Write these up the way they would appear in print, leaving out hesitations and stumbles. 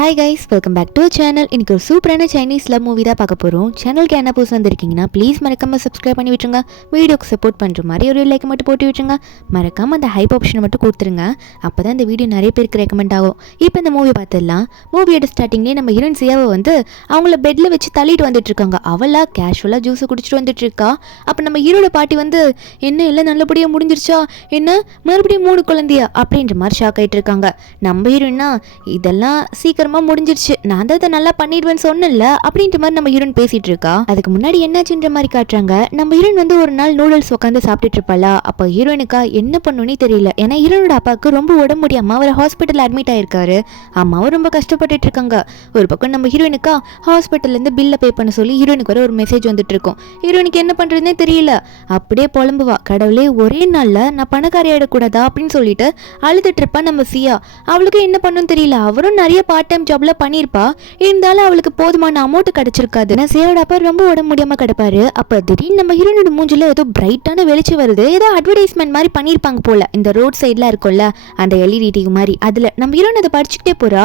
Hi guys, welcome back to channel. இன்றைக்கி ஒரு சூப்பரான சைனீஸ் லவ் மூவி தான் பார்க்க போகிறோம். சேனலுக்கு என்ன புதுசு வந்திருக்கீங்கன்னா ப்ளீஸ் மறக்காமல் சப்ஸ்கிரைப் பண்ணி விட்டுருங்க. வீடியோக்கு சப்போர்ட் பண்ணுற மாதிரி ஒரு லைக் மட்டும் போட்டு விட்டுருங்க. மறக்காமல் அந்த ஹைப் ஆப்ஷனை மட்டும் கொடுத்துருங்க. அப்போ தான் இந்த வீடியோ நிறைய பேருக்கு ரெக்கமெண்ட் ஆகும். இப்போ இந்த மூவி பார்த்துடலாம். மூவியோட ஸ்டார்டிங்லேயே நம்ம ஹீரோயின் சியாவை வந்து அவங்கள பெட்டில் வச்சு தள்ளிட்டு வந்துட்டு இருக்காங்க. அவளாக கேஷுவலாக ஜூஸை குடிச்சிட்டு வந்துட்டு இருக்கா. அப்போ நம்ம ஹீரோட பாட்டி வந்து என்ன எல்லாம் நல்லபடியாக முடிஞ்சிருச்சா, என்ன மறுபடியும் 3 குழந்தையா அப்படின்ற மாதிரி ஷாக் ஆகிட்டு இருக்காங்க. நம்ம ஹீரோயின்னா இதெல்லாம் சீக்கிரமா முடிஞ்சிருச்சு, நான் தான் இதை நல்லா பண்ணிடுவேன்னு சொன்னல அப்படின்ற மாதிரி நம்ம ஹீரோயின் பேசிட்டு இருக்கா. அதுக்கு முன்னாடி என்னாச்சுன்ற மாதிரி காட்டுறாங்க. நம்ம ஹீரோயின் வந்து ஒரு நாள் நூடுல்ஸ் உட்காந்து சாப்பிட்டுட்டு இருப்பாளா. அப்போ ஹீரோயினுக்கா என்ன பண்ணுன்னே தெரியல. ஏன்னா ஹீரோனோட அப்பாவுக்கு ரொம்ப உடம்பு முடியாம அவர் ஹாஸ்பிட்டல் அட்மிட் ஆயிருக்காரு. அம்மாவும் ரொம்ப கஷ்டப்பட்டுட்டு இருக்காங்க. ஒரு பக்கம் நம்ம ஹீரோயினுக்கா ஹாஸ்பிட்டல்ல இருந்து பில்ல பே பண்ண சொல்லி ஹீரோயினுக்கு வர ஒரு மெசேஜ் வந்துட்டு இருக்கும். ஹீரோயினுக்கு என்ன பண்றதுன்னே தெரியல. அப்படியே புலம்புவா, கடவுளே ஒரே நாள்ல நான் பணக்காரி ஆயிடக்கூடாதா அப்படின்னு சொல்லிட்டு அழுதுட்டு இருப்பா நம்ம சியா. அவளுக்கு என்ன பண்ணுன்னு தெரியல. அவரும் நிறைய பார்ட் டைம் ஜாப்ல பண்ணியிருப்பா, இருந்தாலும் அவளுக்கு போதுமான அமௌண்ட் கிடைச்சிருக்காது. சியாவோட அப்பா ரொம்ப உடம்பு முடியாம கிடப்பாரு. அப்ப திடீர்னு நம்ம ஹீரோனோட மூஞ்சில ஏதோ பிரைட்டான வெளிச்சம் வருது. ஏதோ அட்வர்டைஸ்மெண்ட் மாதிரி பண்ணியிருப்பாங்க போல, இந்த ரோட் சைட்லாம் இருக்கும்ல அந்த எல்இடி டிவி மாதிரி. அதுல நம்ம ஹீரோன் அதை படிச்சுக்கிட்டே போறா.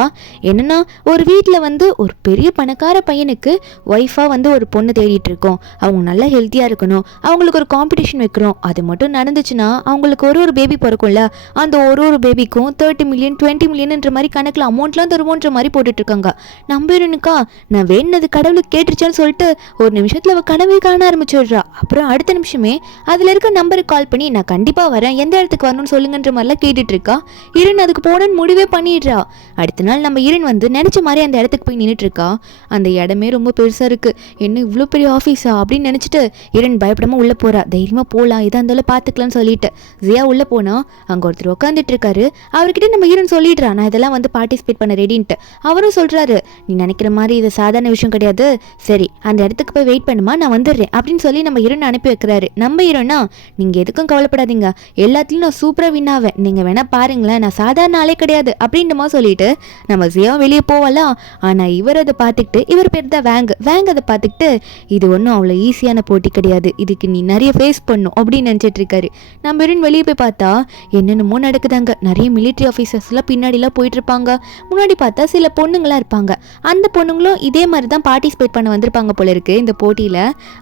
என்னன்னா ஒரு வீட்டில் வந்து ஒரு பெரிய பணக்கார பையனுக்கு ஒய்ஃபா வந்து ஒரு பொண்ணு தேடிட்டு இருக்கோம். அவங்க நல்லா ஹெல்த்தியா இருக்கணும், அவங்களுக்கு ஒரு காம்படிஷன் வைக்கிறோம். அது மட்டும் நடந்துச்சுன்னா அவங்களுக்கு ஒரு பேபி பிறக்கும்ல, அந்த ஒரு பேபிக்கும் 30 மில்லியன் 20 மில்லியன்ன்ற மாதிரி கணக்கில் அமௌண்ட்லாம் தருவோன்ற மாதிரி போட்டுட்டு இருக்காங்க. நம்பிருக்கா நான் வேணுனது கடவுளுக்கு கேட்டுருச்சான்னு சொல்லிட்டு ஒரு நிமிஷத்துல அவ கனவே காண ஆரம்பிச்சிடுறா. அப்புறம் அடுத்த நிமிஷமே அதுல இருக்க நம்பருக்கு கால் பண்ணி நான் கண்டிப்பா வரேன், எந்த இடத்துக்கு வரணும்னு சொல்லுங்கன்ற மாதிரிலாம் கேட்டுட்டு இருக்கா. ஹீரோயின் அதுக்கு போனன்னு முடிவே பண்ணிடுறா. அடுத்த நாள் நம்ம ஹீரோயின் வந்து நினைச்ச மாதிரி அந்த இடத்துக்கு போய் நின்றுட்டு இருக்கா. அந்த இடமே ரொம்ப பெருசா இருக்கு. என்ன இவ்வளோ பெரிய ஆஃபீஸா அப்படின்னு நினைச்சிட்டு ஹீரோயின் பயப்படாம உள்ள போறா. தைரியமா போலாம், இதாக இருந்தாலும் பாத்துக்கலாம்னு சொல்லிட்டு ஜியா உள்ள போனா அங்க ஒருத்தர் உட்காந்துட்டு இருக்காரு. அவர்கிட்ட நம்ம ஹீரோயின் சொல்லிடுறா நான் இதெல்லாம் வந்து பார்ட்டிசிபேட் பண்ண ரெடின்ட்டு. அவரும் சொல்றாரு நீ நினைக்கிற மாதிரி இது சாதாரண விஷயம் கிடையாது, சரி அந்த இடத்துக்கு போய் வெயிட் பண்ணுமா, நான் வந்துடுறேன் அப்படின்னு சொல்லி நம்ம ஹீரோயின் அனுப்பி வைக்கிறாரு. நம்ம ஹீரோனா நீங்க எதுக்கும் கவலைப்படாதீங்க, எல்லாத்துலயும் நான் சூப்பரா வின் ஆவேன், நீங்க வேணா பாருங்களேன், நான் சாதாரண ஆளே கிடையாது அப்படின்றமா சொல்லிட்டு நம்ம ஜியா வெளியே போவலாம். ஆனா இவர் அதை பார்த்துக்கிட்டு, இவர் பேர் தான் வேங் அதை பார்த்துக்கிட்டு இது ஒன்றும் அவ்வளோ ஈஸியான போட்டி கிடையாது, இதுக்கு நீ நிறைய ஃபேஸ் பண்ணும் அப்படின்னு நினைச்சிட்டு இருக்காரு. நம்ம ஹீரோயின் வெளியே போய் பார்த்தா என்னென்னமோ நடக்குதாங்க. நிறைய மிலிட்ரி ஆஃபீஸர்ஸ்லாம் பின்னாடிலாம் போயிட்டு இருப்பாங்க. முன்னாடி பார்த்தா சில பொண்ணுங்களா இருப்பாங்க. அந்த பொண்ணுங்களும் இதே மாதிரி தான் பார்ட்டிசிபேட் பண்ண வந்திருப்பாங்க போல இருக்கு இந்த போட்டியில.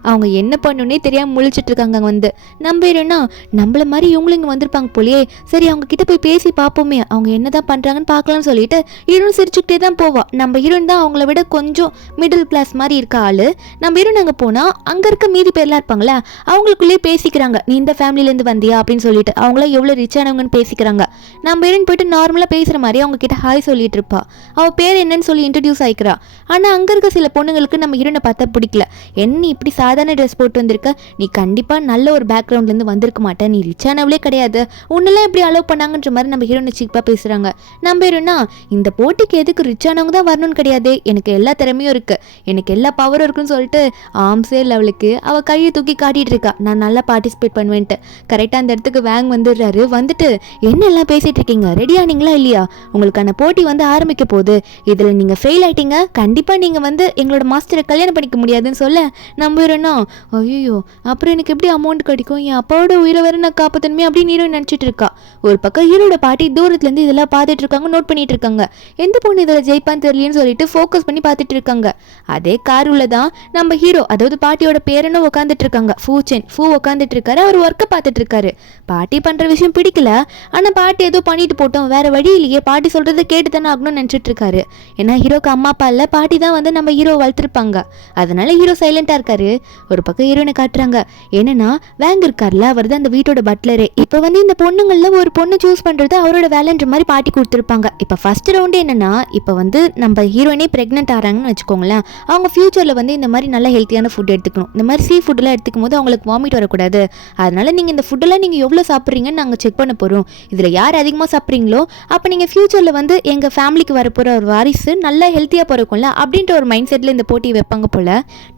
அவங்க என்ன பண்ணுன்னே தெரியாம முழிச்சிட்டு இருக்காங்க. வந்து நம்ம ஹீரோனா நம்மள மாதிரி இவங்களும் இங்க வந்திருப்பாங்க போலயே, சரி அவங்க கிட்ட போய் பேசி பார்ப்போமே, அவங்க என்னதான் பண்றாங்கன்னு பார்க்கலாம்னு சொல்லிட்டு ஹீரோயின் சிரிச்சுக்கிட்டே தான் போவா. நம்ம ஹீரோயின் தான் அவங்கள விட கொஞ்சம் மிடில் கிளாஸ் மாதிரி இருக்க ஆளு. நம்ம ஹீரோயின் அங்க போனா அங்க இருக்க மீதி பேர்லாம் இருப்பாங்களே அவங்களுக்குள்ளேயே பேசிக்கிறாங்க, நீ இந்த ஃபேமிலில இருந்து வந்தியா அப்படின்னு சொல்லிட்டு. அவங்கள எவ்வளவு ரிச்சானவங்கன்னு பேசிக்கிறாங்க. நம்ம ஹீரோயின் போயிட்டு நார்மலா பேசுற மாதிரி அவங்க கிட்ட ஹாய் சொல்லிட்டு இருப்பா. அவ பேர் என்னன்னு சொல்லி இன்ட்ரடியூஸ் ஆயிக்கிறா. ஆனா அங்க இருக்க சில பொண்ணுங்களுக்கு நம்ம ஹீரோனை பார்த்தா பிடிக்கல. என்ன இப்படி சாதாரண ட்ரெஸ் போட்டு வந்திருக்க, நீ கண்டிப்பா நல்ல ஒரு பேக்ரவுண்ட்ல இருந்து வந்திருக்க மாட்டேன், நீ ரிச்சானவளே கிடையாது, உன்னெல்லாம் எப்படி அலோவ் பண்ணாங்கன்ற மாதிரி நம்ம ஹீரோனை சீப்பா பேசுறாங்க. நம்ம ஹீரோனா இந்த போட்டிக்கு எதுக்கு ரிச்சானவங்க தான் வரணும்னு கிடையாது, எனக்கு எல்லா திறமையும் இருக்கு, எனக்கு எல்லா பவரும் இருக்குன்னு சொல்லிட்டு ஆம்சே லெவலுக்கு அவ கையை தூக்கி காட்டிட்டு இருக்கா, நான் நல்லா பார்ட்டிசிபேட் பண்ணுவேன்ட்டு. கரெக்டா அந்த இடத்துக்கு வேங் வந்துடுறாரு. வந்துட்டு என்ன எல்லாம் பேசிட்டு இருக்கீங்க, ரெடியானீங்களா இல்லையா, உங்களுக்கான போட்டி வந்து ஆரம்பிக்க போகுது, இதுல நீங்க ஃபெயில் ஆயிட்டீங்க, கண்டிப்பா நீங்க வந்து எங்களோட மாஸ்டரை கல்யாணம் பண்ணிக்க முடியாதுன்னு சொல்ல நம்ம ஹீரோனா ஐயோ அப்புறம் எனக்கு எப்படி அமௌண்ட் கிடைக்கும், என் அப்பாவோட உயிரை வர நான் காப்பாத்தணுமே அப்படின்னு ஹீரோ நினைச்சிட்டு இருக்கா. ஒரு பக்கம் ஹீரோட பாட்டி தூரத்துல இருந்து இதெல்லாம் பார்த்துட்டு இருக்காங்க, நோட் பண்ணிட்டு இருக்காங்க. எந்த பொண்ணு இதுல ஜெயிப்பான்னு தெரியலன்னு சொல்லிட்டு ஃபோக்கஸ் பண்ணி பார்த்துட்டு இருக்காங்க. அதே கார் உள்ளதான் நம்ம ஹீரோ, அதாவது பாட்டியோட பேரனும் உட்காந்துட்டு இருக்காங்க. ஃபூ உட்காந்துட்டு இருக்காரு. அவர் ஒர்க்கை பார்த்துட்டு இருக்காரு. பாட்டி பண்ற விஷயம் பிடிக்கல, ஆனா பாட்டி ஏதோ பண்ணிட்டு போட்டோம், வேற வழி இல்லையே, பாட்டி சொல்றதை கேட்டு தானே ஆகணும்னு நினைச்சிட்டு இருக்காரு. ஏன்னா ஹீரோக்கு அம்மா அப்பா இல்ல, பாட்டி தான் வந்து நம்ம ஹீரோ வளர்த்துருப்பாங்க. அதனால ஹீரோ சைலண்டா இருக்காரு. ஒரு பக்கம் ஹீரோனை காட்டுறாங்க. என்னன்னா வேங் இருக்கார்ல, அவர் தான் அந்த வீட்டோட பட்லரே. இப்ப வந்து இந்த பொண்ணுங்கள்ல ஒரு பொண்ணு சூஸ் பண்றது அவரோட வேலைன்ற மாதிரி பாட்டி கொடுத்துருப்பாங்க. இப்ப ஃபர்ஸ்ட் ரவுண்டு என்னன்னா, இப்ப வந்து நம்ம ஹீரோயினே பிரெக்னென்ட் ஆறாங்கன்னு வச்சுக்கோங்களேன், அவங்க ஃபியூச்சர்ல வந்து இந்த மாதிரி நல்ல ஹெல்த்தியான ஃபுட் எடுத்துக்கணும். இந்த மாதிரி சீ ஃபுட் எல்லாம் எடுத்துக்கும் போது அவங்களுக்கு வாமிட் வரக்கூடாது. அதனால நீங்க இந்த ஃபுட்டெல்லாம் நீங்க எவ்வளவு சாப்பிட்றீங்கன்னு நாங்க செக் பண்ண போறோம். இதுல யார் அதிகமா சாப்பிட்றீங்களோ அப்ப நீங்க ஃபியூச்சர்ல வந்து எங்க ஃபேமிலிக்கு வரப்போற ஒரு வாரிசு நல்லா ஹெல்த்தியாக பிறக்கும்ல அப்படின்ற ஒரு மைண்ட் செட்டில் இந்த போட்டி வைப்பாங்க போல்.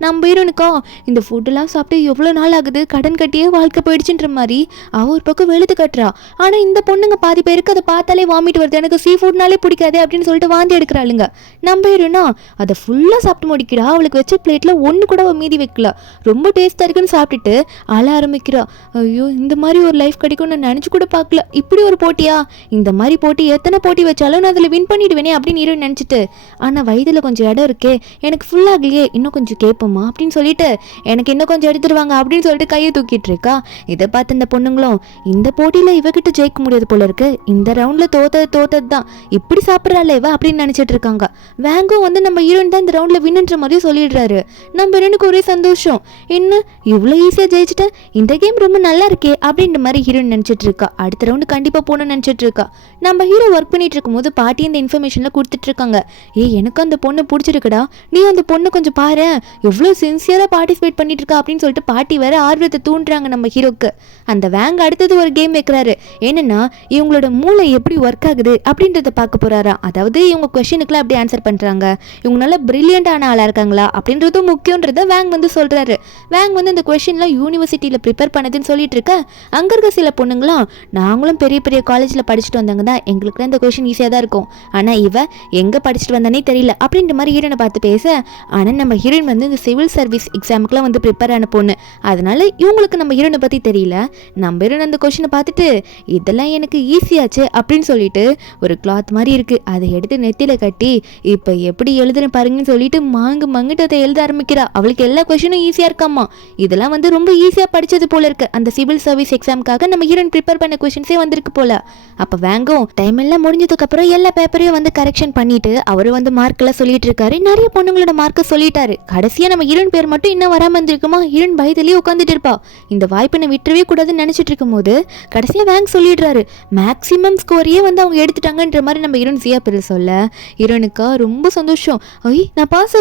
நம்ம ஹீரோனுக்கா இந்த ஃபுட்டெல்லாம் சாப்பிட்டு எவ்வளோ நாள் ஆகுது, கடன் கட்டியே வாழ்க்கை போயிடுச்சுன்ற மாதிரி அவள் ஒரு பக்கம் வெளுத்து கட்டுறா. ஆனால் இந்த பொண்ணுங்க பாதி பேருக்கு அதை பார்த்தாலே வாமிட் வருது, எனக்கு சீ ஃபுட்னாலே பிடிக்காது அப்படின்னு சொல்லிட்டு வாந்தி எடுக்கிறாளுங்க. நம்ம ஹீரோனா அதை ஃபுல்லாக சாப்பிட்டு முடிக்கிறா. அவளுக்கு வச்ச பிளேட்டில் ஒன்று கூட மீதி வைக்கல. ரொம்ப டேஸ்ட்டாக இருக்குன்னு சாப்பிட்டுட்டு அழ ஆரம்பிக்கிறா. ஐயோ இந்த மாதிரி ஒரு லைஃப் கிடைக்கும் நான் நினச்சி கூட பார்க்கல, இப்படி ஒரு போட்டியா, இந்த மாதிரி போட்டி எத்தனை போட்டி வச்சாலும் நான் அதில் வின் பண்ணிடுவேனே அப்படின்னு ஹீரோயின் நினச்சிட்டு, ஆனால் வயதில் கொஞ்சம் இடம் இருக்கே, எனக்கு ஃபுல்லாகலையே, இன்னும் கொஞ்சம் கேட்போமா அப்படின்னு சொல்லிட்டு, எனக்கு இன்னும் கொஞ்சம் எடுத்துருவாங்க அப்படின்னு சொல்லிட்டு கையை தூக்கிட்டு இருக்கா. இதை பார்த்து இந்த பொண்ணுங்களும், இந்த போட்டியில் இவகிட்ட ஜெயிக்க முடியாது போல இருக்கு, இந்த ரவுண்டில் தோத்தது தான், இப்படி சாப்பிட்றாள் இவ அப்படின்னு நினச்சிட்டு இருக்காங்க. வேங்கும் வந்து நம்ம ஹீரோயின் தான் இந்த ரவுண்டில் வின்னுன்ற மாதிரி சொல்லிடுறாரு. நம்ம எனக்கு ஒரே சந்தோஷம், என்ன இவ்வளோ ஈஸியாக ஜெயிச்சிட்டேன், இந்த கேம் ரொம்ப நல்லா இருக்கே அப்படின்ற மாதிரி ஹீரோயின் நினச்சிட்டு இருக்கா. அடுத்த ரவுண்டு கண்டிப்பாக போகணும்னு நினச்சிட்டு இருக்கா. நம்ம ஹீரோ ஒர்க் பண்ணிட்டு இருக்கும்போது பாட்டி இந்த இன்ஃபர்மேஷன்லாம் கொடுத்துட்டு இருக்காங்க. எனக்கு அந்த பொண்ணு பிடிச்சிருக்குடா, நீ அந்த பொண்ணு கொஞ்சம் பாரு, எவ்வளோ சின்சியராக பார்ட்டிசிபேட் பண்ணிட்டு இருக்கா அப்படின்னு சொல்லிட்டு பாட்டி வேற ஆர்வத்தை தூண்டுறாங்க நம்ம ஹீரோக்கு. அந்த வேங் அடுத்தது ஒரு கேம் வைக்கிறாரு. என்னன்னா இவங்களோட மூளை எப்படி ஒர்க் ஆகுது அப்படின்றத பார்க்க போறாரா. அதாவது இவங்க கொஸ்டினுக்குலாம் எப்படி ஆன்சர் பண்றாங்க, இவங்க நல்ல பிரில்லியண்டான ஆளா இருக்காங்களா அப்படின்றதும் முக்கியன்றத வேங் வந்து சொல்றாரு. வேங் வந்து இந்த கொஸ்டின்லாம் யூனிவர்சிட்டியில் ப்ரிப்பேர் பண்ணதுன்னு சொல்லிட்டு இருக்க, அங்கே இருக்க சில பொண்ணுங்களாம், நாங்களும் பெரிய பெரிய காலேஜில் படிச்சுட்டு வந்தாங்க தான், எங்களுக்குலாம் இந்த கொஸ்டின் ஈஸியாக தான் இருக்கும், ஆனால் இவ எங்கே படிச்சுட்டு வந்தானே தெரியல அப்படின்ற மாதிரி ஹீரோனை பார்த்து பேச, ஆனால் நம்ம ஹீரோயின் வந்து இந்த சிவில் சர்வீஸ் எக்ஸாமுக்குலாம் வந்து ப்ரிப்பேர் ஆன பொண்ணு, அதனால இவங்களுக்கு நம்ம ஹீரோனை பற்றி தெரியல. நம்ம ஹீரோன் அந்த கொஸ்டினை பார்த்துட்டு, இதெல்லாம் எனக்கு ஈஸியாச்சு அப்படின்னு சொல்லிட்டு ஒரு கிளாத் மாதிரி இருக்குது, அதை எடுத்து நெத்தியில் கட்டி இப்போ எப்படி எழுதுறேன் பாருங்கன்னு சொல்லிட்டு மங்கிட்டு அதை எழுத ஆரம்பிக்கிறா. அவளுக்கு எல்லா கொஸ்டினும் ஈஸியாக இருக்காமா. இதெல்லாம் வந்து ரொம்ப ஈஸியாக படித்தது போல இருக்கு, அந்த சிவில் சர்வீஸ் எக்ஸாமுக்காக நம்ம ஹீரோயின் ப்ரிப்பேர் பண்ண கொஸ்டின்ஸே வந்திருக்கு போல. அப்போ வேங்கும் டைம் எல்லாம் முடிஞ்சதுக்கப்புறம் எல்லா பேப்பரையும் வந்து கரெக்ஷன் பண்ணிட்டு அவர் வந்து மார்க்கெல்லாம் சொல்லிட்டு இருக்காரு. நிறைய பொண்ணுங்களோட மார்க்கை சொல்லிட்டாரு. கடைசியாக நம்ம ஹீரோயின் பேர் மட்டும் இன்னும் வராமல் இருந்திருக்குமா. ஹீரோயின் பயத்திலேயே உட்காந்துட்டு இருப்பா. இந்த வாய்ப்பை நான் விட்டுறவே கூடாதுன்னு நினச்சிட்டு இருக்கும் போது கடைசியாக வேங் சொல்லிடுறாரு, மேக்ஸிமம் ஸ்கோரையே வந்து அவங்க எடுத்துட்டாங்கன்ற மாதிரி நம்ம ஹீரோயின் சியா பேர் சொல்ல, ஹீரோனுக்கா ரொம்ப சந்தோஷம். நான் பாஸ்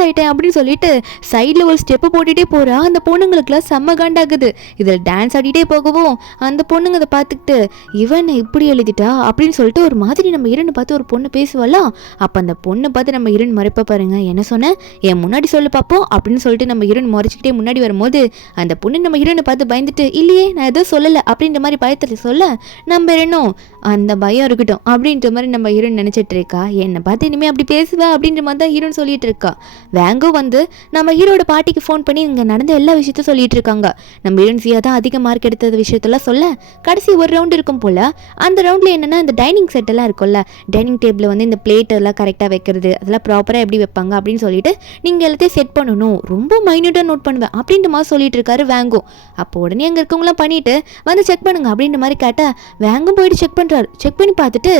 ஆகிட்டேன் அப்படின்னு சொல்லிட்டு சைடில் ஒரு ஸ்டெப்பு போட்டுகிட்டே போகிறா. அந்த பொண்ணுங்களுக்குலாம் செம்ம காண்டாகுது. இதில் டான்ஸ் ஆடிட்டே போகவும் அந்த பொண்ணுங்க அதை பார்த்துக்கிட்டு, இவன் இப்படி எழுதிட்டா அப்படின்னு சொல்லிட்டு ஒரு மாதிரி நம்ம ஹீரோனை பார்த்து ஒரு பொண்ணு பேசுவாளாம். அப்போ அந்த பொண்ணை பார்த்து நம்ம ஹீரோயின் மறைப்பா பாருங்க, என்ன சொன்னேன் என் முன்னாடி சொல்லு பார்ப்போம் அப்படின்னு சொல்லிட்டு நம்ம ஹீரோயின் முறைச்சிக்கிட்டே முன்னாடி வரும்போது அந்த பொண்ணு நம்ம ஹீரோனை பார்த்து பயந்துட்டு, இல்லையே நான் எதுவும் சொல்லலை அப்படின்ற மாதிரி பயத்தில் சொல்ல, நம்ம இன்னும் அந்த பயம் இருக்கட்டும் அப்படின்ற மாதிரி நம்ம ஹீரோயின் நினச்சிட்டு இருக்கா. என்னை பார்த்து இனிமேல் அப்படி பேசுவா அப்படின்ற மாதிரி தான் ஹீரோயின் சொல்லிட்டு இருக்கா. வேங்கோ வந்து நம்ம ஹீரோட பாட்டிக்கு ஃபோன் பண்ணி இங்கே நடந்த எல்லா விஷயத்தையும் சொல்லிட்டு இருக்காங்க. நம்ம ஹீரோயின் சியா தான் அதிக மார்க் எடுத்தது விஷயத்தெல்லாம் சொல்ல, கடைசி ஒரு ரவுண்டு இருக்கும் போல். அந்த ரவுண்டில் என்னென்னா இந்த டைனிங் செட்டெல்லாம் இருக்கும்ல, டைனிங் டேபிளில் வந்து இந்த பிளேட் எல்லாம் கரெக்டாக வைக்கிறது, அதெல்லாம் ப்ராப்பராக எப்படி வைப்பாங்க அப்படின்னு சொல்லிட்டு நீங்கள் எல்லாத்தையும் செட் பண்ணணும், ரொம்ப மைன்யூட்டாக நோட் பண்ணுவேன் அப்படின்ற மாதிரி சொல்லிட்டு இருக்காரு வேங்கோ. அப்போ உடனே அங்கே இருக்கவங்களாம் பண்ணிட்டு வந்து செக் பண்ணுங்க அப்படின்ற மாதிரி கேட்டால் வேங்கும் போயிட்டு செக் பண்ணுறாரு. செக் பண்ணி பார்த்துட்டு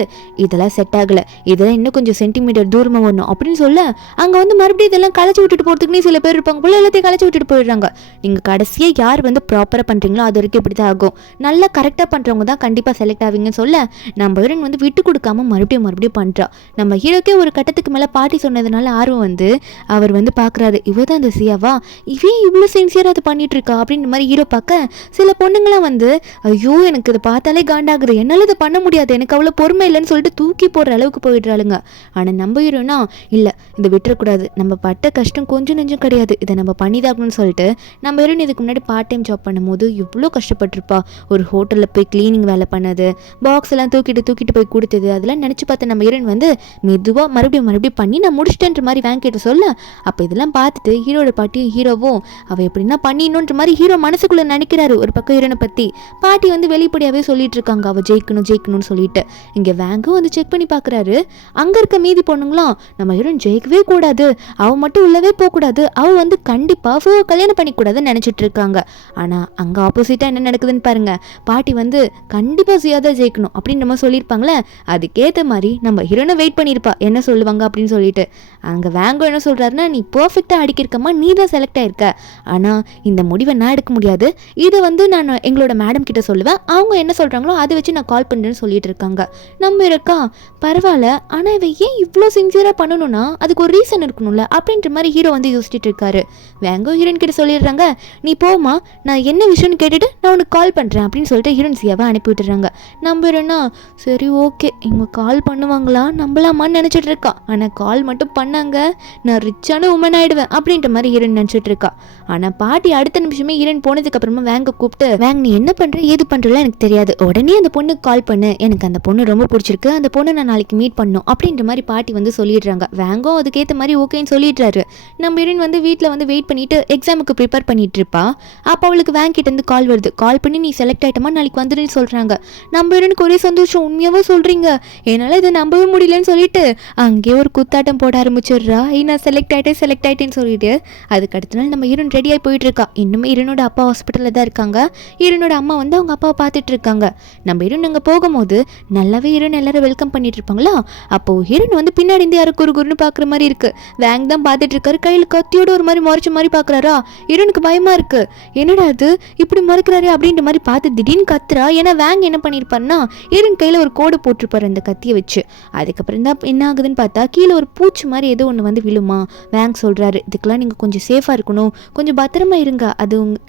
இதெல்லாம் செட் ஆகலை, இதெல்லாம் இன்னும் கொஞ்சம் சென்டிமீட்டர் தூரமாக வரணும் அப்படின்னு சொல்ல, அங்கே வந்து மறுபடியும் இதெல்லாம் களைச்சி விட்டுட்டு போகிறதுக்குன்னே சில பேர் இருப்பாங்க போல, எல்லாத்தையும் களைச்சி விட்டுட்டு போயிடுறாங்க. நீங்கள் கடைசியாக யார் வந்து ப்ராப்பராக பண்ணுறீங்களோ அது வரைக்கும் இப்படி தான் ஆகும், நல்லா கரெக்டாக பண்ணுறவங்க தான் கண்டிப்பாக செலக்ட் ஆவீங்கன்னு சொல்ல, நம்ம ஹீரோயின் வந்து விட்டு கொடுக்காம மறுபடியும் பண்ணுறா. நம்ம ஹீரோக்கே ஒரு கட்டத்துக்கு மேலே பாட்டி சொன்னதுனால ஆர்வம் வந்து அவர் வந்து பார்க்குறாரு, இவ தான் அந்த சியாவா, இவே இவ்வளோ சின்சியராக அதை பண்ணிட்டு இருக்கா அப்படின்ற மாதிரி ஹீரோ பார்க்க, சில பொண்ணுங்களாம் வந்து ஐயோ எனக்கு இதை பார்த்தாலே காண்டாகுது, என்னால் இதை பண்ண முடியாது, எனக்கு அவ்வளோ பொறுமை இல்லைன்னு சொல்லிட்டு தூக்கி போடுற அளவுக்கு போயிடுறாளுங்க. ஆனால் நம்ம ஹீரோனா இல்லை, இதை விட்டுறக்கூடாது, நம்ம பட்ட கஷ்டம் கொஞ்சம் நெஞ்சம் கிடையாது, இதை நம்ம பண்ணிதாகணும்னு சொல்லிட்டு நம்ம ஹீரோயின் இதுக்கு முன்னாடி பார்ட் டைம் ஜாப் பண்ணும்போது இவ்வளோ கஷ்டப்பட்டிருப்பா. ஒரு ஹோட்டலில் போய் கிளீனிங் வேலை பண்ணது, பாக்ஸ் எல்லாம் தூக்கிட்டு போய் கொடுத்தது, அதெல்லாம் நினச்சி பார்த்த நம்ம ஹீரோயின் வந்து மெதுவாக மறுபடியும் பண்ணி நான் முடிச்சிட்டேன்ற மாதிரி வேங்க் கிட்ட சொல்ல, அப்போ இதெல்லாம் பார்த்துட்டு ஹீரோட பாட்டியும் ஹீரோவும் அவள் எப்படின்னா பண்ணிடணுன்ற மாதிரி ஹீரோ மனசுக்குள்ளே நினைக்கிறாரு. ஒரு பக்கம் ஹீரோனை பற்றி பாட்டி வந்து வெளிப்படையாகவே சொல்லிட்டு இருக்காங்க, அவள் ஜெயிக்கணும்னு சொல்லிட்டு. இங்கே வேங்கும் வந்து செக் பண்ணி பார்க்குறாரு. அங்கே இருக்க மீதி பொண்ணுங்களாம் நம்ம ஹீரோயின் ஜெயிக்கவே கூடாது, அவள் மட்டும் உள்ளவே போகக்கூடாது, அவள் வந்து கண்டிப்பாக கல்யாணம் பண்ணிக்கூடாதுன்னு நினச்சிட்டு இருக்காங்க. ஆனால் அங்கே ஆப்போசிட்டாக என்ன நடக்குதுன்னு பாருங்க. பாட்டி வந்து கண்டிப்பாக சியாதா ஜெயிக்கணும் அப்படின்னு நம்ம சொல்லியிருப்பாங்களே, அதுக்கேற்ற மாதிரி நம்ம ஹீரோனை வெயிட் பண்ணியிருப்பா என்ன சொல்லுவாங்க அப்படின்னு சொல்லிட்டு. அங்கே வேங்கோ என்ன சொல்கிறாருன்னா, நீ பர்ஃபெக்டாக அடிக்கிருக்கமா, நீ தான் செலக்ட் ஆயிருக்க, ஆனால் இந்த முடிவை நான் எடுக்க முடியாது, இதை வந்து நான் எங்களோட மேடம் கிட்ட சொல்லுவேன், அவங்க என்ன சொல்கிறாங்களோ அதை வச்சு நான் கால் பண்ணுறேன்னு சொல்லிட்டு இருக்காங்க. நம்ம இருக்கா பரவாயில்ல, ஆனால் இவ ஏன் இவ்வளோ சின்சியராக பண்ணணும்னா அதுக்கு ஒரு ரீசன் இருக்கணும்ல அப்படின்ற மாதிரி ஹீரோ வந்து யோசிச்சுட்டு இருக்காரு. வேங்கோ ஹீரோயின் கிட்ட சொல்லிடுறாங்க, நீ போமா, நான் என்ன விஷயம்னு கேட்டுட்டு நான் உனக்கு கால் பண்ணுறேன் அப்படின்னு சொல்லிட்டு ஹீரோயின் சியாவை அனுப்பி விட்டுறாங்க. நம்ம ஹீரோனா சரி ஓகே இவங்க கால் பண்ணுவாங்களா நம்பலாமான்னு நினச்சிட்டு இருக்கா. ஆனால் கால் மட்டும் பண்ணாங்க நான் ரிச்சான உமன் ஆகிடுவேன் அப்படின்ற மாதிரி ஹீரோயின் நினச்சிட்டு இருக்கா. ஆனால் பாட்டி அடுத்த நிமிஷமே ஹீரோயின் போனதுக்கு அப்புறமா வேங்க கூப்பிட்டு, வேங் நீ என்ன பண்ணுற ஏது பண்ணுறல எனக்கு தெரியாது, உடனே அந்த பொண்ணுக்கு கால் பண்ணு, பொண்ணு, எனக்கு அந்த பொண்ணு ரொம்ப பிடிச்சிருக்கு, அந்த பொண்ணு நான் நாளைக்கு மீட் பண்ணணும் அப்படின்ற மாதிரி பாட்டி வந்து சொல்லிடுறாங்க. வேங்கோ அதுக்கேற்ற மாதிரி ஓகேன்னு சொல்லிடுறாரு. நம்ம ஹீரோயின் வந்து வீட்டில் வந்து வெயிட் பண்ணிட்டு எக்ஸாமுக்கு ப்ரிப்பேர் பண்ணிட்டு இருப்பா. அப்போ அவளுக்கு வேங் கிட்டேருந்து கால் வருது. கால் பண்ணி நீ செலக்ட் ஆகிட்டமா, நாளைக்கு வந்துடுன்னு சொல்கிறாங்க. நம்ம ஹீரோனுக்கு ஒரே சந்தோஷம். உண்மையாகவே சொல்கிறீங்க, என்னால் இதை நம்பவே முடியலன்னு சொல்லிட்டு அங்கேயே ஒரு குத்தாட்டம் போட ஆரம்பிச்சிடுறா. நான் செலக்ட் ஆகிட்டேன்னு சொல்லிட்டு அதுக்கு அடுத்த நாள் நம்ம ஹீரோன் ரெடியாகி போயிட்டு இருக்கா. இன்னுமே ஹீரோனோட அப்பா ஹாஸ்பிட்டலில் தான் இருக்காங்க. ஹீரோனோட அம்மா வந்து அவங்க அப்பாவை பார்த்துட்டு இருக்காங்க. நம்ம ஹீரோன் அங்கே போகும்போது நல்லாவே ஹீரோன் எல்லாரும் வெல்கம் பண்ணிட்டு இருப்பாங்களா. அப்போது ஹீரோன் வந்து பின்னாடி இருந்து யாரும் குறுகுறுன்னு பார்க்குற மாதிரி இருக்கு. வேங் தான் பார்த்துட்டு இருக்காரு. கையில் கத்தியோட ஒரு மாதிரி முறைச்ச மாதிரி பார்க்குறாரா. ஹீரோனுக்கு பயமா இருக்கு. என்னடா அது இப்படி மறுக்கிறாரு அப்படின்ற மாதிரி பார்த்து திடீர்னு கத்துறா. ஏன்னா வேங் என்ன பண்ணியிருப்பாருன்னா ஹீரோன் கையில் ஒரு கோடு போட்டிருப்பாரு அந்த கத்தியை வச்சு. அதுக்கப்புறம் தான் என்ன ஆகுதுன்னு பார்த்தா கீழே ஒரு பூச்சி மாதிரி ஏதோ ஒன்று வந்து விழுமா. வேங் சொல்கிறாரு, இதுக்கெல்லாம் நீங்கள் கொஞ்சம் சேஃபாக இருக்கணும், கொஞ்சம் பத்திரமா இருங்க,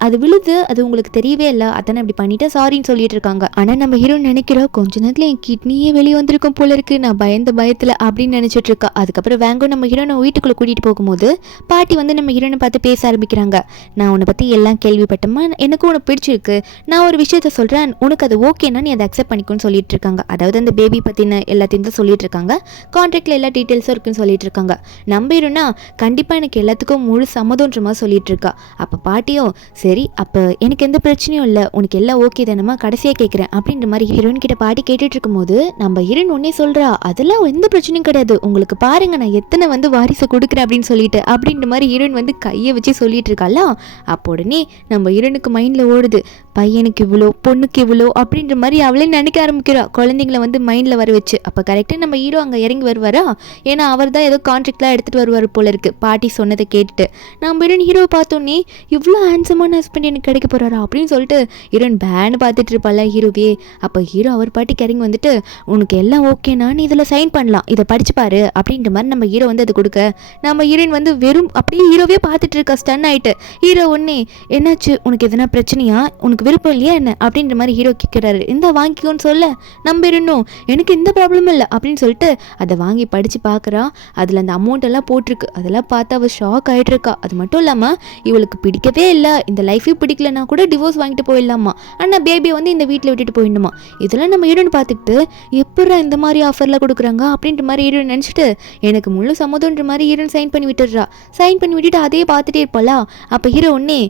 அது விழுது, அது உங்களுக்கு தெரியவே இல்லை, அதானே அப்படி பண்ணிட்டு சாரின்னு சொல்லிட்டு இருக்காங்க. ஆனால் நம்ம ஹீரோ நினைக்கிறோம் கொஞ்ச நேரத்தில் என் கிட்னியே வெளியே வந்திருக்கும் போல இருக்கு, நான் பயத்தில் அப்படின்னு நினச்சிட்டு இருக்கா. அதுக்கப்புறம் வேங்கோ நம்ம ஹீரோனை வீட்டுக்குள்ளே கூட்டிகிட்டு போகும்போது பாட்டி வந்து நம்ம ஹீரோனை பார்த்து பேச ஆரம்பிக்கிறாங்க. நான் உன்னை பற்றி எல்லாம் கேள்விப்பட்டமா, எனக்கும் உனக்கு பிடிச்சிருக்கு, நான் ஒரு விஷயத்த சொல்கிறேன், உனக்கு அது ஓகேனா நீ அதை அக்செப்ட் பண்ணிக்கணும்னு சொல்லிட்டு இருக்காங்க. அதாவது அந்த பேபி பற்றின எல்லாத்தையும் தான் சொல்லிட்டு இருக்காங்க. கான்ட்ராக்டில் எல்லா டீட்டெயில்ஸும் இருக்குன்னு சொல்லிட்டு இருக்காங்க. நம்பிடும்னா கண்டிப்பாக எனக்கு எல்லாத்துக்கும் முழு சம்மதன்ற மாதிரி சொல்லிட்டு இருக்கா. அப்போ பாட்டியும் சரி, அப்போ எனக்கு எந்த பிரச்சனையும் இல்லை, உனக்கு எல்லாம் ஓகே தானம்மா, கடைசியாக கேட்குறேன் அப்படின்ற மாதிரி ஹீரோயின் கிட்ட பாட்டி கேட்டுட்டு இருக்கும்போது நம்ம ஹீரோயின் ஒன்னே சொல்கிறா, அதெல்லாம் எந்த பிரச்சனையும் கிடையாது, உங்களுக்கு பாருங்க நான் எத்தனை வந்து வாரிசு கொடுக்குறேன் அப்படின்னு சொல்லிட்டு அப்படின்ற மாதிரி ஹீரோயின் வந்து கையை வச்சு சொல்லிட்டு இருக்காளா. அப்போ உடனே நம்ம ஹீரோனுக்கு மைண்டில் ஓடுது, பையனுக்கு இவ்வளோ பொண்ணுக்கு இவ்வளோ அப்படின்ற மாதிரி அவளே நினைக்க ஆரம்பிக்கிறா, குழந்தைங்களை வந்து மைண்டில் வர வச்சு. அப்போ கரெக்டாக நம்ம ஹீரோ அங்கே இறங்கி வருவாரா. ஏன்னா அவர் தான் ஏதோ கான்ட்ராக்ட்லாம் எடுத்துகிட்டு வருவார் போல இருக்குது பாட்டி சொன்னதை கேட்டுட்டு. நம்ம ஹீரோவை பார்த்தோன்னே இவ்வளோ ஹேண்ட்ஸமான ஹஸ்பண்ட் எனக்கு கிடைக்க போகிறாரா அப்படின்னு சொல்லிட்டு ஹீரோயின் பேன்னு பார்த்துட்டு இருப்பாள் ஹீரோவே. அப்போ ஹீரோ அவர் பாட்டிக்கு இறங்கி வந்துட்டு உனக்கு எல்லாம் ஓகேனா நீ இதில் சைன் பண்ணலாம், இதை படிச்சு பாரு அப்படின்ற மாதிரி நம்ம ஹீரோ வந்து அது கொடுக்க நம்ம ஹீரோயின் வந்து வெறும் அப்படியே ஹீரோவே பார்த்துட்டு இருக்கா, ஸ்டன் ஆகிட்டு. ஹீரோ ஒன்னே என்னாச்சு, உனக்கு எதனா பிரச்சனையா, உனக்கு விருப்பம் இல்லையா என்ன அப்படின்ற மாதிரி ஹீரோ கேட்குறாரு. இந்த வாங்கிக்கோன்னு சொல்ல நம்ம இன்னும் எனக்கு எந்த ப்ராப்ளமும் இல்லை அப்படின்னு சொல்லிட்டு அதை வாங்கி படித்து பார்க்குறா. அதில் அந்த அமௌண்ட் எல்லாம் போட்டிருக்கு. அதெல்லாம் பார்த்து அவள் ஷாக் ஆகிட்டு இருக்கா. அது மட்டும் இல்லாமல் இவளுக்கு பிடிக்கவே இல்லை, இந்த லைஃபே பிடிக்கலன்னா கூட டிவோர்ஸ் வாங்கிட்டு போயிடலாமா, ஆனால் பேபியை வந்து இந்த வீட்டில் விட்டுட்டு போயிடணுமா. இதெல்லாம் நம்ம ஹீரோன்னு பார்த்துக்கிட்டு எப்படா இந்த மாதிரி ஆஃபர்லாம் கொடுக்குறாங்க அப்படின்ற மாதிரி ஹீரோன் நினச்சிட்டு எனக்கு முழு சம்மதம்ன்ற மாதிரி ஹீரோன் சைன் பண்ணி விட்டுடுறா. சைன் பண்ணி விட்டுட்டு அதே பார்த்துட்டே இருப்பாளா. அப்போ ஹீரோனே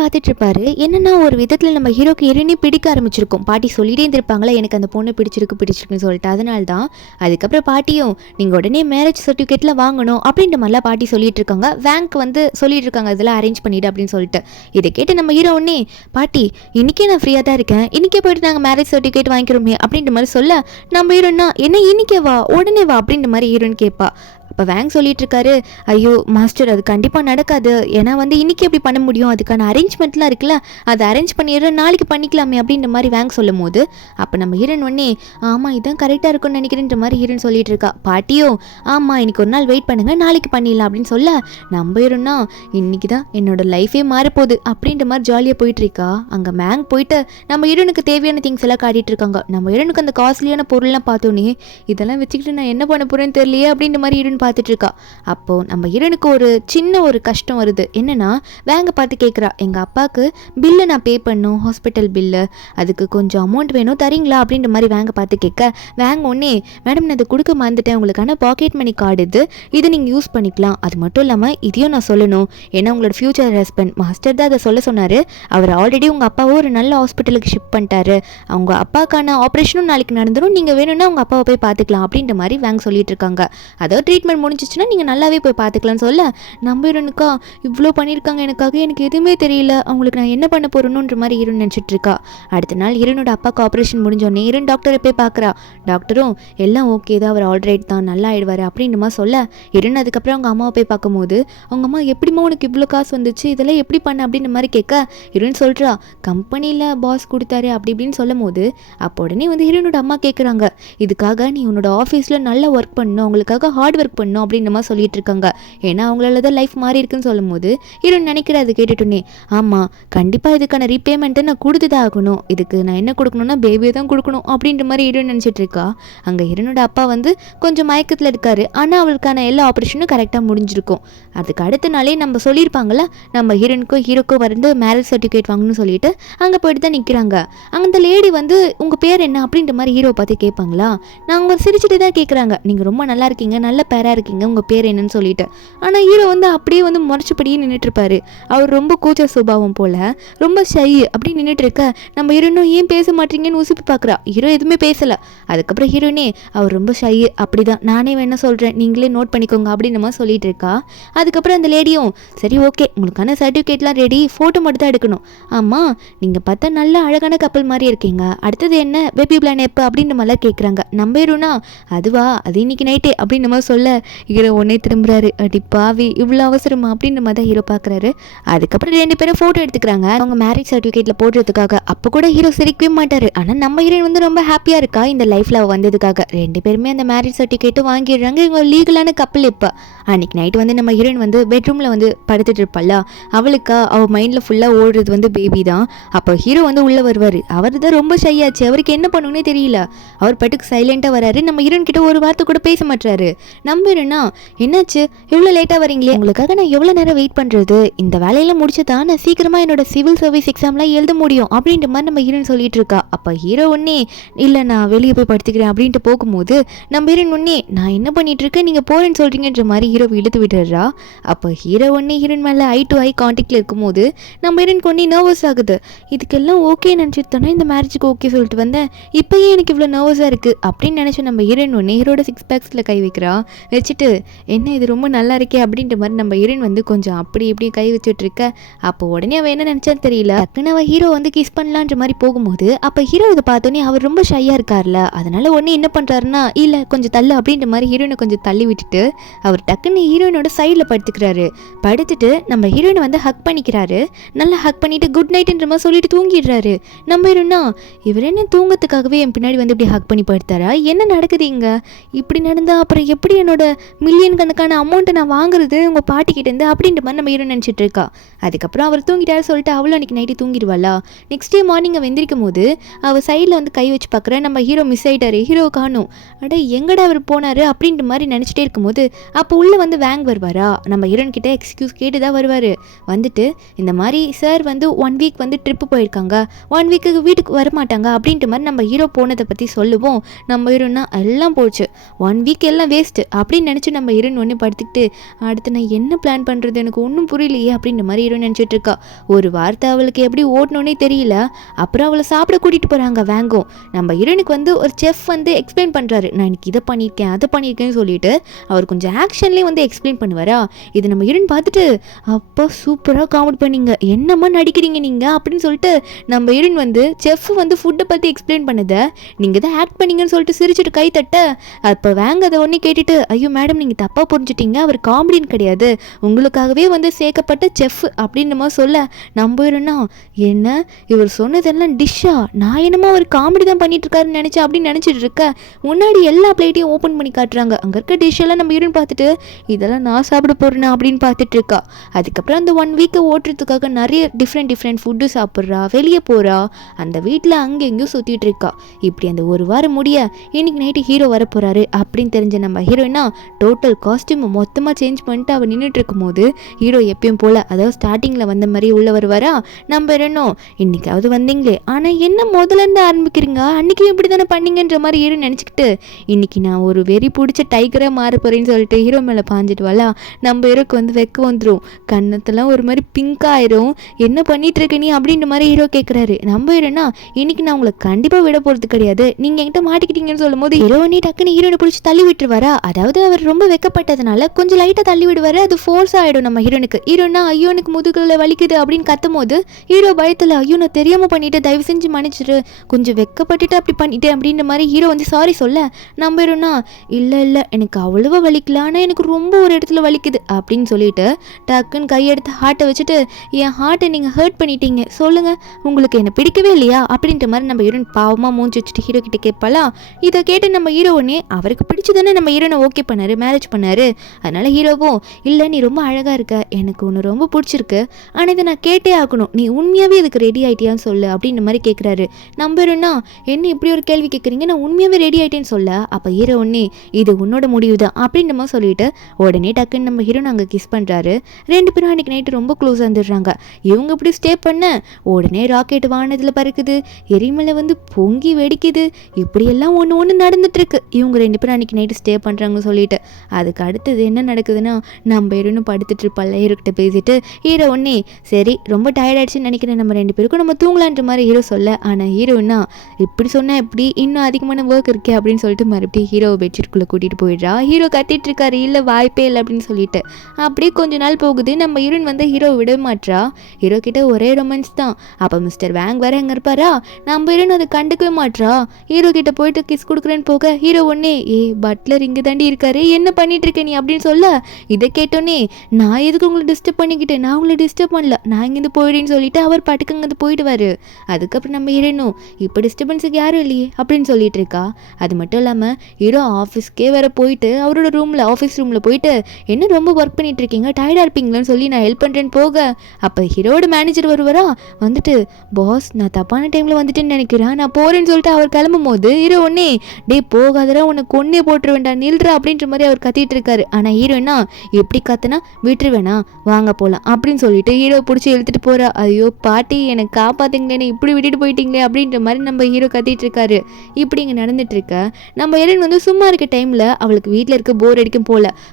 பார்த்துட்டு இருப்பாரு. என்னன்னா ஒரு விதத்தில் நம்ம ஹீரோக்கு ஹீரோனே பிடிக்க ஆரம்பிச்சிருக்கும். பாட்டி சொல்லிட்டே இருந்திருப்பாங்களா எனக்கு அந்த பொண்ணு பிடிச்சிருக்குன்னு சொல்லிட்டு. அதனால தான் அதுக்கப்புறம் பாட்டியும் நீங்கள் உடனே மேரேஜ் சர்டிஃபிகேட்டில் வாங்கணும் அப்படின்ற மாதிரிலாம் பாட்டி சொல்லிட்டு இருக்காங்க. வேங்க் வந்து சொல்லிட்டு இருக்காங்க இதெல்லாம் அரேஞ்ச் பண்ணிவிடு அப்படின்னு சொல்லிட்டு. இதை கேட்டு நம்ம ஹீரோ உடனே பாட்டி இன்றைக்கே நான் ஃப்ரீயாக தான் இருக்கேன், இன்றைக்கே போய்ட்டு நாங்கள் மேரேஜ் சர்டிஃபிகேட் வாங்கிக்கிறோமே அப்படின்ற மாதிரி சொல்ல நம்ம ஹீரோன்னா என்ன இன்றைக்கே வா உடனே வா அப்படின்ற மாதிரி ஹீரோன்னு கேட்பா. அப்போ வேங் சொல்லிட்டு இருக்காரு, ஐயோ மாஸ்டர் அது கண்டிப்பாக நடக்காது, ஏன்னா வந்து இன்றைக்கி எப்படி பண்ண முடியும், அதுக்கான அரேஞ்ச்மெண்ட்லாம் இருக்குல்ல, அதை அரேஞ்ச் பண்ணிடுறேன், நாளைக்கு பண்ணிக்கலாமே அப்படின்ற மாதிரி வேங் சொல்லும் போது அப்போ நம்ம ஹீரோன் ஒன்னே ஆமாம் இதான் கரெக்டாக இருக்கும்னு நினைக்கிறேன்ற மாதிரி ஹீரோன் சொல்லிட்டு இருக்கா. பாட்டியோ ஆமாம் இன்னைக்கு ஒரு நாள் வெயிட் பண்ணுங்கள் நாளைக்கு பண்ணிடலாம் அப்படின்னு சொல்ல நம்ம ஹீரோன்னா இன்னைக்கு தான் என்னோட லைஃபே மாறப்போகுது அப்படின்ற மாதிரி ஜாலியாக போயிட்டுருக்கா. அங்கே வேங் போயிட்டு நம்ம ஹீரோனுக்கு தேவையான திங்ஸ் எல்லாம் காட்டிகிட்டு இருக்காங்க. நம்ம ஹீரோனுக்கு அந்த காஸ்ட்லியான பொருள்லாம் பார்த்தோன்னே இதெல்லாம் வச்சுக்கிட்டு நான் என்ன பண்ண போகிறேன்னு தெரியலையே அப்படின்ற மாதிரி ஹீரோன் பார்த்துட்டு இருக்கா. அப்போ நம்ம ஹீரோனுக்கு ஒரு சின்ன ஒரு கஷ்டம் வருது. என்னன்னா வேங்க பார்த்து கேட்குறா, எங்கள் அப்பாவுக்கு பில்லை நான் பே பண்ணும், ஹாஸ்பிட்டல் பில்லு, அதுக்கு கொஞ்சம் அமௌண்ட் வேணும் தரீங்களா அப்படின்ற மாதிரி வேங்க பார்த்து கேட்க வேங்க ஒன்னே மேடம் நான் இதை கொடுக்க மறந்துட்டேன், உங்களுக்கான பாக்கெட் மணி கார்டு இது நீங்கள் யூஸ் பண்ணிக்கலாம், அது மட்டும் இல்லாமல் இதையும் நான் சொல்லணும், ஏன்னா உங்களோட ஃபியூச்சர் ஹஸ்பண்ட் மாஸ்டர் தான் அதை சொல்ல சொன்னார், அவர் ஆல்ரெடி உங்கள் அப்பாவை ஒரு நல்ல ஹாஸ்பிட்டலுக்கு ஷிஃப்ட் பண்ணிட்டாரு, அவங்க அப்பாவுக்கான ஆப்ரேஷனும் நாளைக்கு நடந்துடும், நீங்கள் வேணும்னா உங்கள் அப்பாவை போய் பார்த்துக்கலாம் அப்படின்ற மாதிரி வேங்க சொல்லிட்டு இருக்காங்க. அதாவது ட்ரீட்மெண்ட் முடிஞ்சிச்சுன்னா நீங்கள் நல்லாவே போய் பார்த்துக்கலாம்னு சொல்ல நம்ம ஹீரோனுக்கா இவ்வளோ பண்ணியிருக்காங்க எனக்காக, எனக்கு எதுவுமே தெரியல, அவங்களுக்கு நான் என்ன பண்ண போகிறேன்னுன்ற மாதிரி ஹீரோன் நினச்சிட்டு இருக்கா. அடுத்த நாள் ஹீரோனோட அப்பாவுக்கு ஆப்ரேஷன் முடிஞ்சோடனே ஹீரோன் டாக்டரை போய் பார்க்குறா. டாக்டரும் எல்லாம் ஓகே தான், அவர் ஆல்ரைட் தான், நல்லா ஆயிடுவார் அப்படின்ற மாதிரி சொல்ல ஹீரோன் அதுக்கப்புறம் அவங்க அம்மாவை போய் பார்க்கும்போது அவங்க அம்மா எப்படிமா உனக்கு இவ்வளோ காசு வந்துச்சு, இதெல்லாம் எப்படி பண்ண அப்படின்ற மாதிரி கேட்க ஹீரோன் சொல்கிறா கம்பெனியில் பாஸ் கொடுத்தாரு அப்படி இப்படின்னு சொல்லும் போது அப்போ உடனே வந்து ஹீரோனோட அம்மா கேட்குறாங்க, இதுக்காக நீ உன்னோட ஆஃபீஸில் நல்லா ஒர்க் பண்ணணும், அவங்களுக்காக ஹார்ட் ஒர்க் பண்ணணும் அப்படின்ற மாதிரி சொல்லிட்டு இருக்காங்க. ஏன்னா அவங்களால தான் லைஃப் மாறி இருக்குன்னு சொல்லும் போது ஹீரோயின் நினைக்கிறாரு கேட்டுட்டோன்னே, ஆமாம் கண்டிப்பாக இதுக்கான ரீபேமெண்ட்டை நான் கொடுத்து தான் ஆகணும், இதுக்கு நான் என்ன கொடுக்கணும்னா பேபியை தான் கொடுக்கணும் அப்படின்ற மாதிரி ஹீரோயின் நினச்சிட்டு இருக்கா. அங்கே ஹீரோனோட அப்பா வந்து கொஞ்சம் மயக்கத்தில் இருக்காரு. ஆனால் அவளுக்கான எல்லா ஆப்ரேஷனும் கரெக்டாக முடிஞ்சிருக்கும். அதுக்கு அடுத்த நாளே நம்ம சொல்லியிருப்பாங்களா நம்ம ஹீரோக்கோ வந்து மேரேஜ் சர்டிஃபிகேட் வாங்கணும்னு சொல்லிட்டு அங்கே போயிட்டு தான் நிற்கிறாங்க. அந்த லேடி வந்து உங்கள் பேர் என்ன அப்படின்ற மாதிரி ஹீரோ பார்த்து கேட்பாங்களா. நாங்கள் சிரிச்சுட்டு தான் கேட்குறாங்க, நீங்கள் ரொம்ப நல்லா இருக்கீங்க, நல்ல பேராக இருக்கீங்க, உங்கள் பேர் என்னன்னு சொல்லிட்டு. ஆனால் ஹீரோ வந்து அப்படியே வந்து முறைச்சபடியே நின்றுட்டு இருப்பாரு. அவர் ரொம்ப கூச்ச சுபாவம் போல் ரொம்ப ஷை அப்படி நின்றுட்டு இருக்க நம்ம ஹீரோனும் ஏன் பேச மாட்டீங்கன்னு உசுப்பி பார்க்குறா. ஹீரோ எதுவுமே பேசலை. அதுக்கப்புறம் ஹீரோனே அவர் ரொம்ப ஷை அப்படிதான், நானே வேணா சொல்கிறேன் நீங்களே நோட் பண்ணிக்கோங்க அப்படின்னு நம்ம சொல்லிட்டு இருக்கா. அதுக்கப்புறம் அந்த லேடியும் சரி ஓகே உங்களுக்கான சர்டிஃபிகேட்லாம் ரெடி, ஃபோட்டோ மட்டும் தான் எடுக்கணும். ஆமாம் நீங்கள் பார்த்தா நல்ல அழகான கப்பல் மாதிரி இருக்கீங்க, அடுத்தது என்ன பேபி பிளான் எப்போ அப்படின்ற மாதிரிலாம் கேட்குறாங்க. நம்ம ஹீரோனா அதுவா அது இன்னைக்கு நைட்டே அப்படின்னு நம்ம சொல்ல ஹீரோ உடனே திரும்புறாரு. அடி பாவி இவ்வளோ அவசரமா அப்படின்ற மாதிரி தான் ஹீரோ பார்க்குறாரு. அதுக்கப்புறம் 2 பேரும் ஃபோட்டோ எடுத்துக்கிறாங்க அவங்க மேரேஜ் சர்டிஃபிகேட்டில் போடுறதுக்காக. அப்போ கூட ஹீரோ சிரிக்கவே மாட்டார். ஆனால் நம்ம ஹீரோயின் வந்து ரொம்ப ஹாப்பியாக இருக்கா இந்த லைஃப்பில் வந்ததுக்காக. 2 பேருமே அந்த மேரேஜ் சர்டிஃபிகேட்டும் வாங்கிடுறாங்க. இவங்க லீகலான கப்பல் இப்போ. அன்றைக்கி நைட்டு வந்து நம்ம ஹீரோயின் வந்து பெட்ரூமில் வந்து படுத்துட்டு இருப்பாளா, அவளுக்கா அவள் மைண்டில் ஃபுல்லாக ஓடுறது வந்து பேபி தான். அப்போ ஹீரோ வந்து உள்ளே வருவார். அவர் தான் ரொம்ப ஷையாச்சு, அவருக்கு என்ன பண்ணுன்னே தெரியல. அவர் பட்டுக்கு சைலண்ட்டாக வராரு. நம்ம ஹீரோயின் கிட்ட ஒரு வார்த்தை கூட பேச மாட்டாரு. நம்பிடுனா என்னாச்சு இவ்வளோ லேட்டாக வரீங்களே, உங்களுக்காக நான் எவ்வளோ நேரம் வெயிட் பண்ணுறது, இந்த வேலையெல்லாம் முடிச்சதா நான் சீக்கிரமாக என்னோட சிவில் சர்வீஸ் எக்ஸாம்லாம் எழுத முடியும் அப்படின்ற மாதிரி நம்ம ஹீரோயின் சொல்லிட்டு இருக்கா. அப்போ ஹீரோ ஒன்னே இல்லை நான் வெளியே போய் படுத்துக்கிறேன் அப்படின்ட்டு போகும்போது நம்ம ஹீரோயின் ஒன்னே நான் என்ன பண்ணிட்டு இருக்கேன் நீங்கள் போறேன்னு சொல்றீங்கன்ற மாதிரி ஹீரோ இழுத்து விட்டுறா. அப்போ ஹீரோ ஒன்னே ஹீரோயின் மேலே ஐ டு ஐ கான்டாக்டில் இருக்கும்போது நம்ம ஹீரோயினுக்கு ஒன்னே நர்வஸ் ஆகுது. இதுக்கெல்லாம் ஓகே நினச்சிட்டு தானே இந்த மேரேஜுக்கு ஓகே சொல்லிட்டு வந்தேன், இப்போயே எனக்கு இவ்வளோ நர்வஸாக இருக்குது அப்படின்னு நினச்சி நம்ம ஹீரோயின் ஒன்று ஹீரோட 6 பேக்ஸில் கை வைக்கிறா. வச்சுட்டு என்ன இது ரொம்ப நல்லா இருக்கே அப்படின்ற மாதிரி நம்ம ஹீரோயின் வந்து கொஞ்சம் அப்படி இப்படி கை வச்சுட்டு இருக்க. அப்போ உடனே அவள் என்ன நினச்சான்னு தெரியல, டக்குன்னு அவள் ஹீரோ வந்து கிஸ் பண்ணலான்ற மாதிரி போகும்போது அப்போ ஹீரோ இதை பார்த்தோன்னே அவர் ரொம்ப ஷையாக இருக்கார்ல, அதனால உடனே என்ன பண்ணுறாருன்னா இல்லை கொஞ்சம் தள்ளு அப்படின்ற மாதிரி ஹீரோயினை கொஞ்சம் தள்ளி விட்டுட்டு அவர் டக்குன்னு ஹீரோயினோட சைடில் படுத்துக்கிறாரு. படுத்துட்டு நம்ம ஹீரோயினை வந்து ஹக் பண்ணிக்கிறாரு. நல்லா ஹக் பண்ணிட்டு குட் நைட்ன்ற மாதிரி சொல்லிட்டு தூங்கிடுறாரு. நம்ம ஹீரோனா இவர் என்ன தூங்கத்துக்காகவே என் பின்னாடி வந்து இப்படி ஹக் பண்ணி படுத்தாரா, என்ன நடக்குது இங்கே, இப்படி நடந்தால் அப்புறம் எப்படி என்னோட மில்லியன் கணக்கான அமௌண்ட்டை நான் வாங்குறது உங்கள் பாட்டிக்கிட்டேருந்து அப்படின்ற மாதிரி நம்ம ஹீரோ நினச்சிட்டு இருக்கா. அதுக்கப்புறம் அவர் தூங்கிட்டாரு சொல்லிட்டு அவளும் அன்றைக்கி நைட்டு தூங்கிடுவாளா. நெக்ஸ்ட் டே மார்னிங் அவள் எந்திரிக்கும் போது அவள் சைடில் வந்து கை வச்சு பார்க்குறேன். நம்ம ஹீரோ மிஸ் ஆகிட்டாரு, ஹீரோ காணும். அட எங்கடா அவர் போனார் அப்படின்ற மாதிரி நினச்சிட்டே இருக்கும்போது அப்போ உள்ளே வந்து வேங் வருவாரா. நம்ம ஹீரோயின் கிட்டே எக்ஸ்கியூஸ் கேட்டு தான் வருவார். வந்துட்டு இந்த மாதிரி சார் வந்து 1 வீக் வந்து ட்ரிப்பு போயிருக்காங்க, 1 வீக்குக்கு வீட்டுக்கு வரமாட்டாங்க அப்படின்ற மாதிரி நம்ம ஹீரோ போனதை பற்றி சொல்லுவோம். நம்ம ஹீரோனா எல்லாம் போச்சு, 1 வீக் எல்லாம் வேஸ்ட்டு அப்படின்னு நினச்சி நம்ம ஹீரோயின் ஒன்று படுத்துக்கிட்டு அடுத்து நான் என்ன பிளான் பண்ணுறது எனக்கு ஒன்றும் புரியலையே அப்படின்ற மாதிரி ஹீரோயின் நினச்சிட்டு இருக்கா. ஒரு வார்த்தை அவளுக்கு எப்படி ஓடணுன்னே தெரியல. அப்புறம் அவளை சாப்பிட கூட்டிகிட்டு போகிறாங்க வேங்கும். நம்ம ஹீரோயினுக்கு வந்து ஒரு செஃப் வந்து எக்ஸ்பிளைன் பண்ணுறாரு, நான் எனக்கு இதை பண்ணியிருக்கேன் அதை பண்ணியிருக்கேன்னு சொல்லிட்டு அவர் கொஞ்சம் ஆக்ஷன்லேயே வந்து எக்ஸ்பிளைன் பண்ணுவாரா. இது நம்ம ஹீரோயின் பார்த்துட்டு அப்போ சூப்பராக காமெடி பண்ணீங்க, என்னம்மா நடிக்கிறீங்க நீங்கள் அப்படின்னு சொல்லிட்டு நம்ம ஹீரோயின் வந்து செஃப் வந்து ஃபுட்டை பற்றி எக்ஸ்பிளைன் பண்ணதை நீங்கள் தான் ஆக்ட் பண்ணீங்கன்னு சொல்லிட்டு சிரிச்சுட்டு கை தட்ட. அப்போ வேங்க அதை ஒன்று கேட்டுட்டு ஐயோ மேடம் நீங்கள் தப்பாக புரிஞ்சுட்டீங்க, அவர் காமெடின்னு கிடையாது, உங்களுக்காகவே வந்து சேர்க்கப்பட்ட செஃப் அப்படின்னு நம்ம சொல்ல நம்ம ஹீரோனா என்ன இவர் சொன்னதெல்லாம் டிஷ்ஷா, நான் என்னமோ அவர் காமெடி தான் பண்ணிட்டு இருக்காருன்னு நினச்சேன் அப்படின்னு நினச்சிட்டு இருக்க. முன்னாடி எல்லா பிளேட்டையும் ஓப்பன் பண்ணி காட்டுறாங்க. அங்கே இருக்க டிஷ் எல்லாம் நம்ம ஹீரோயின் பார்த்துட்டு இதெல்லாம் நான் சாப்பிட போகிறேன்னா அப்படின்னு பார்த்துட்டு இருக்கா. அதுக்கப்புறம் அந்த 1 வீக்கை ஓட்டுறதுக்காக நிறைய டிஃப்ரெண்ட் ஃபுட்டு சாப்பிட்றா, வெளியே போகிறா, அந்த வீட்டில் அங்கே எங்கேயும் சுற்றிட்டு இருக்கா. இப்படி அந்த 1 வாரம் முடிய இன்னைக்கு நைட்டு ஹீரோ வர போகிறாரு அப்படின்னு தெரிஞ்ச நம்ம ஹீரோயினா டோட்டல் காஸ்டியூம் மொத்தமாக சேஞ்ச் பண்ணிட்டு அவள் நின்றுட்டு இருக்கும்போது ஹீரோ எப்பயும் போல் அதாவது ஸ்டார்டிங்கில் வந்த மாதிரி உள்ளே வருவாரா. நம்ம ஹீரோனும் இன்னைக்காவது வந்தீங்களே ஆனால் என்ன முதலேருந்து ஆரம்பிக்கிறீங்க, அன்றைக்கி இப்படி தானே பண்ணீங்கன்ற மாதிரி ஹீரோ நினச்சிக்கிட்டு இன்னைக்கு நான் ஒரு வெறி பிடிச்ச டைகராக மாற போகிறேன்னு சொல்லிட்டு ஹீரோ மேலே பாஞ்சிட்டு வாளா. நம்ம ஹீரோக்கு வந்து வெக்க வந்துடும், கண்ணத்தெல்லாம் ஒரு மாதிரி பிங்க் ஆயிரும். என்ன பண்ணிட்டு இருக்க நீ அப்படின்ற மாதிரி ஹீரோ கேட்குறாரு. நம்ம ஹீரோனா இன்னைக்கு நான் உங்களை கண்டிப்பாக விட போகிறது கிடையாது, நீங்கள் என்கிட்ட மாட்டிக்கிட்டீங்கன்னு சொல்லும் போது ஹீரோனி டக்குன்னு ஹீரோனை பிடிச்சி தள்ளி விட்டுருவாரா. அதாவது அவர் ரொம்ப வெக்கப்பட்டதுனால கொஞ்சம் லைட்டாக தள்ளி விடுவார், அது ஃபோர்ஸ் ஆகிடும் நம்ம ஹீரோனுக்கு. ஹீரோனா ஐயோ எனக்கு முதுகில் வலிக்குது அப்படின்னு கத்தும் போது ஹீரோ பயத்தில் ஐயோ நான் தெரியாமல் பண்ணிட்டு தயவு செஞ்சு மன்னிச்சிரு, கொஞ்சம் வெக்கப்பட்டுட்டு அப்படி பண்ணிட்டேன் அப்படின்ற மாதிரி ஹீரோ வந்து சாரி சொல்ல நம்ம ஹீரோனா இல்லை எனக்கு அவ்வளோவா வலிக்கல ஆனால் எனக்கு ரொம்ப ஒரு இடத்துல வலிக்குது அப்படின்னு சொல்லிட்டு டக்குன்னு கையெடுத்து ஹார்ட்டை வச்சுட்டு என் ஹார்ட்டை நீங்கள் ஹர்ட் பண்ணிட்டீங்க, சொல்லுங்கள் உங்களுக்கு என்ன பிடிக்கவே இல்லையா அப்படின்ற மாதிரி நம்ம ஹீரோயின் பாவமாக மூஞ்சி வச்சுட்டு ஹீரோ கிட்ட கேட்பாளா. இதை கேட்டு நம்ம ஹீரோனே அவருக்கு பிடிச்சதானே நம்ம ஹீரோனை ஓகே பண்ணாரு, மேரேஜ் பண்ணாரு. அதனால ஹீரோவும் இல்லை நீ ரொம்ப அழகாக இருக்க, எனக்கு ஒன்று ரொம்ப பிடிச்சிருக்கு, ஆனால் இதை நான் கேட்டே ஆகணும், நீ உண்மையாகவே இதுக்கு ரெடி ஆகிட்டியான்னு சொல்லு அப்படின்ற மாதிரி கேட்குறாரு. நம்பருன்னா என்ன இப்படி ஒரு கேள்வி கேட்குறீங்க, நான் உண்மையாகவே ரெடி ஆகிட்டேன்னு சொல்ல. அப்போ ஹீரோ ஒன்னே இது உன்னோட முடிவு தான் அப்படின்ற மாதிரி சொல்லிட்டு உடனே டக்குன்னு நம்ம ஹீரோ நாங்கள் கிஸ் பண்ணுறாரு. ரெண்டு பேரும் அன்றைக்கி நைட்டு ரொம்ப க்ளோஸ் வந்துடுறாங்க. இவங்க இப்படி ஸ்டே பண்ண உடனே ராக்கெட் வானத்தில் பறக்குது, எரிமலை வந்து பொங்கி வெடிக்குது, இப்படியெல்லாம் ஒன்று நடந்துட்டுருக்கு. இவங்க ரெண்டு பேரும் அன்றைக்கி நைட்டு ஸ்டே பண்ணுறாங்கன்னு சொல்லிட்டு அதுக்கு அடுத்தது என்ன நடக்குதுன்னா நம்ம ஹீரோன்னு படுத்துட்டு இருப்பாள். ஹீரோக்கிட்ட பேசிட்டு ஹீரோ ஒன்னே சரி ரொம்ப டயர்ட் ஆயிடுச்சுன்னு நினைக்கிறேன், நம்ம ரெண்டு பேருக்கும் நம்ம தூங்கலான்ற மாதிரி ஹீரோ சொல்ல. ஆனால் ஹீரோன்னா இப்படி சொன்னால் எப்படி, இன்னும் அதிகமான ஒர்க் இருக்கே அப்படின்னு சொல்லிட்டு மறுபடியும் ஹீரோவை பெட்ஷீட்குள்ளே கூட்டிகிட்டு போயிடுறா. ஹீரோ கத்திட்டு இருக்காரு இல்லை வாய்ப்பே இல்லை அப்படின்னு சொல்லிட்டு. அப்படியே கொஞ்ச நாள் போகுது. நம்ம ஹீரோயின் வந்து ஹீரோவை விட மாட்றா. ஹீரோ கிட்ட ஒரே ரொமான்ஸ் தான். அப்போ மிஸ்டர் வேங் வேற எங்கே இருப்பாரா, நம்ம ஹீரோயின் அதை கண்டுக்கவே மாட்றா. ஹீரோ கிட்ட போயிட்டு கிஸ் கொடுக்குறேன்னு போக ஹீரோ ஒன்னே பட்லர் இங்கே தாண்டி இருக்காரு, என்ன பண்ணிட்டு இருக்க நீ அப்படின்னு சொல்ல. இதை கேட்டோன்னே நான் எதுக்கு உங்களை டிஸ்டர்ப் பண்ணிக்கிட்டேன், நான் உங்களை டிஸ்டர்ப் பண்ணல, நான் இங்கேருந்து போயிடுன்னு சொல்லிட்டு அவர் பாட்டுக்கு அங்கே போயிடுவார். அதுக்கப்புறம் நம்ம ஹீரோனும் இப்போ டிஸ்டர்பன்ஸுக்கு யாரும் இல்லையே அப்படின்னு சொல்லிட்டு இருக்கா. அது மட்டும் இல்லாமல் ஹீரோ ஆஃபீஸ்க்கே வேற போயிட்டு அவரோட ஆஃபீஸ் ரூமில் போயிட்டு என்ன ரொம்ப ஒர்க் பண்ணிட்டு இருக்கீங்க, டயர்டாக இருப்பீங்களான்னு சொல்லி நான் ஹெல்ப் பண்ணுறேன்னு போக அப்போ ஹீரோட மேனேஜர் வருவாரா, வந்துட்டு பாஸ் நான் தப்பான டைமில் வந்துட்டேன்னு நினைக்கிறேன், நான் போகிறேன்னு சொல்லிட்டு அவர் கிளம்பும் போது ஹீரோ ஒன்னே டே போகாதரா உன்னை கொன்னே போட்டுரு வேண்டாம் நில்றா அப்படின்ற மாதிரி அவர் கத்திட்டு இருக்காரு. ஆனால் ஹீரோனா எப்படி கத்துனா விட்டுருவேணா வாங்க போகலாம் அப்படின்னு சொல்லிட்டு ஹீரோ பிடிச்சி இழுத்துட்டு போகிறா. ஐயோ பாட்டி எனக்கு காப்பாத்துங்களேன்னு இப்படி விட்டுட்டு போயிட்டீங்களே அப்படின்ற மாதிரி நம்ம ஹீரோ கத்திட்டு இருக்காரு. இப்படி இங்கே நடந்துட்டு இருக்க நம்ம ஹீரோயின் வந்து சும்மா இருக்க டைமில் அவளுக்கு வீட்டில் இருக்க போர் அடிக்கும்